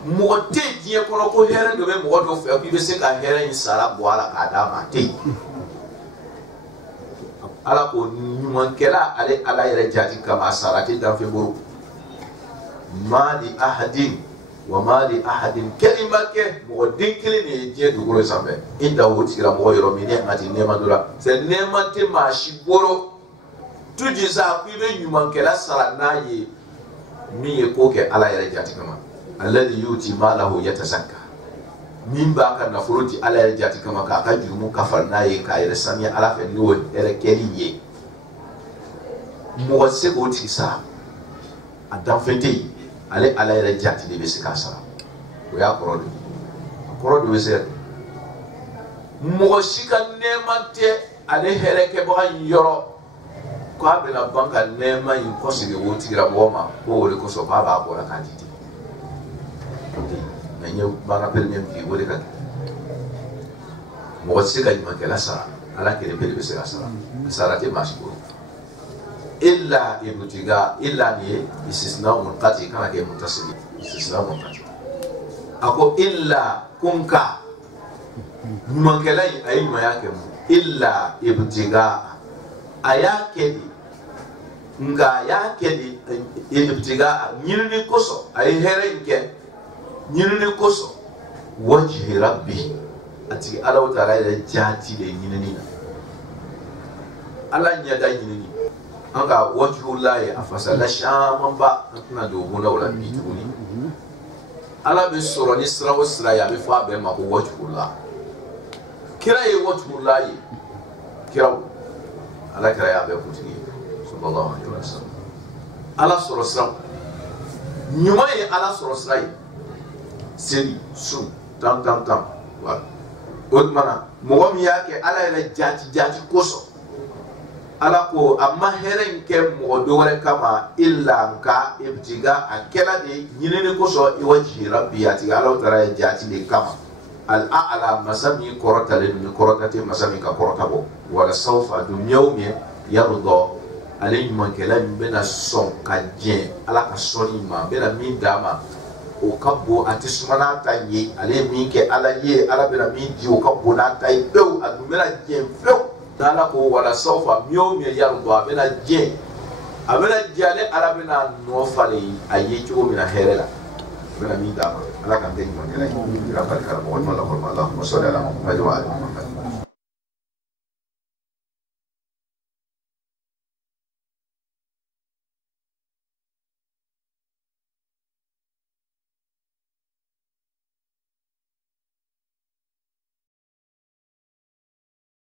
mɔgɔ tɛ yen diɲɛ kɔnɔ ko hɛrɛ dɔ bɛ mɔgɔ dɔ fɛ k'i bɛ se ka hɛrɛ in sara bɔ a la k'a d'a ma a tɛ yen. ala ko ɲumankɛla ale ala yɛrɛ jati kama a sara tɛ danfɛn bolo mali ahadin wa mali ahadin kelima kɛ mɔgɔ den kelen de ye diɲɛ dugukolo sanfɛ i da o tigila mɔgɔ yɔrɔ min nɛɛma tɛ nɛɛma dɔ la c'est nɛɛma tɛ maa si bolo tujiza ko i bɛ ɲumankɛla sara n'a ye min ye ko kɛ ala yɛrɛ jati kama alladhi yuti malahu yatazakka min b'a ka nafolo di ala yɛrɛ jati kama k'a ka jurumu kafari n'a ye k'a yɛrɛ saniya ala fɛ n'o yɛrɛ kɛli ye mɔgɔ tɛ se k'o tigi sara a danfɛn tɛ yen ale ala yɛrɛ jati de bɛ se k'a sara o y'a kɔrɔ de ye a kɔrɔ de bɛ se mɔgɔ si ka nɛɛma tɛ ale hɛrɛ kɛbaga in yɔrɔ k'a bɛna ban ka nɛɛma in kɔsegin o tigilamɔgɔ ma ko o de kosɔn k'a b'a bɔra k'a di ten mɛ n ye baara pɛrɛnnen bi o de ka gɛlɛn mɔgɔ tɛ se ka ɲumankɛla sara ala kelen pe de bɛ se ka sara sara tɛ maa si bolo illa ibutiga illa ni ye istisna munqati kana kɛ mutasili istisna munqati a ko illa kunka ɲumankɛla in a ye ɲumanya kɛ mun illa ibutiga a y'a kɛ de nka a y'a kɛ de ibutiga ɲinini kosɔn a ye hɛrɛ in kɛ ɲinini kosɔn wajhi rabbi a tigi ala taala yɛrɛ jaati de ɲinini na ala ɲɛda ɲinini an ka wajhulahi a fasala caman ba an tɛna don o bondaw la bi tuguni ala bɛ sɔrɔ ni sira o sira ye a bɛ fɔ a bɛɛ ma ko wajhullah kira ye wajhullah ye kiraw ala kira ya be kutigi sallallahu alaihi wasallam ala sɔrɔ siraw ɲuman ye ala sɔrɔ sira ye seli sun tan wala o tumana mɔgɔ min y'a kɛ ala yɛrɛ jati kosɔn ala ko a ma hɛrɛ in kɛ mɔgɔ dɔ wɛrɛ kama illa nka ibtiga a kɛla de ɲinini kosɔn i wajhi rabbi a tigi ala taala ye jati de kama al-a'la masa min kɔrɔtalen don kɔrɔta tɛ masa min ka kɔrɔta bɔ wala sawfa dunyaw min yarudɔ ale ɲumankɛla min bɛna sɔn ka diɲɛ ala ka sɔnni ma bɛna min d'a ma o ka bon a tɛ suma n'a ta ye ale ye min kɛ ala ye ala bɛna min di o ka bon n'a ta ye pewu a dun bɛna diɲɛ pewu n'ala ko wala sawfa min o min yarudɔ a bɛna diɲɛ ale ala bɛna nɔ falen a ye cogo min na hɛrɛ la bɛna min d'a ma ala k'an kɛ ɲumankɛla ye kira barika la mɔgɔ ɲuman la Allahumma salli ala Muhammad wa ali Muhammad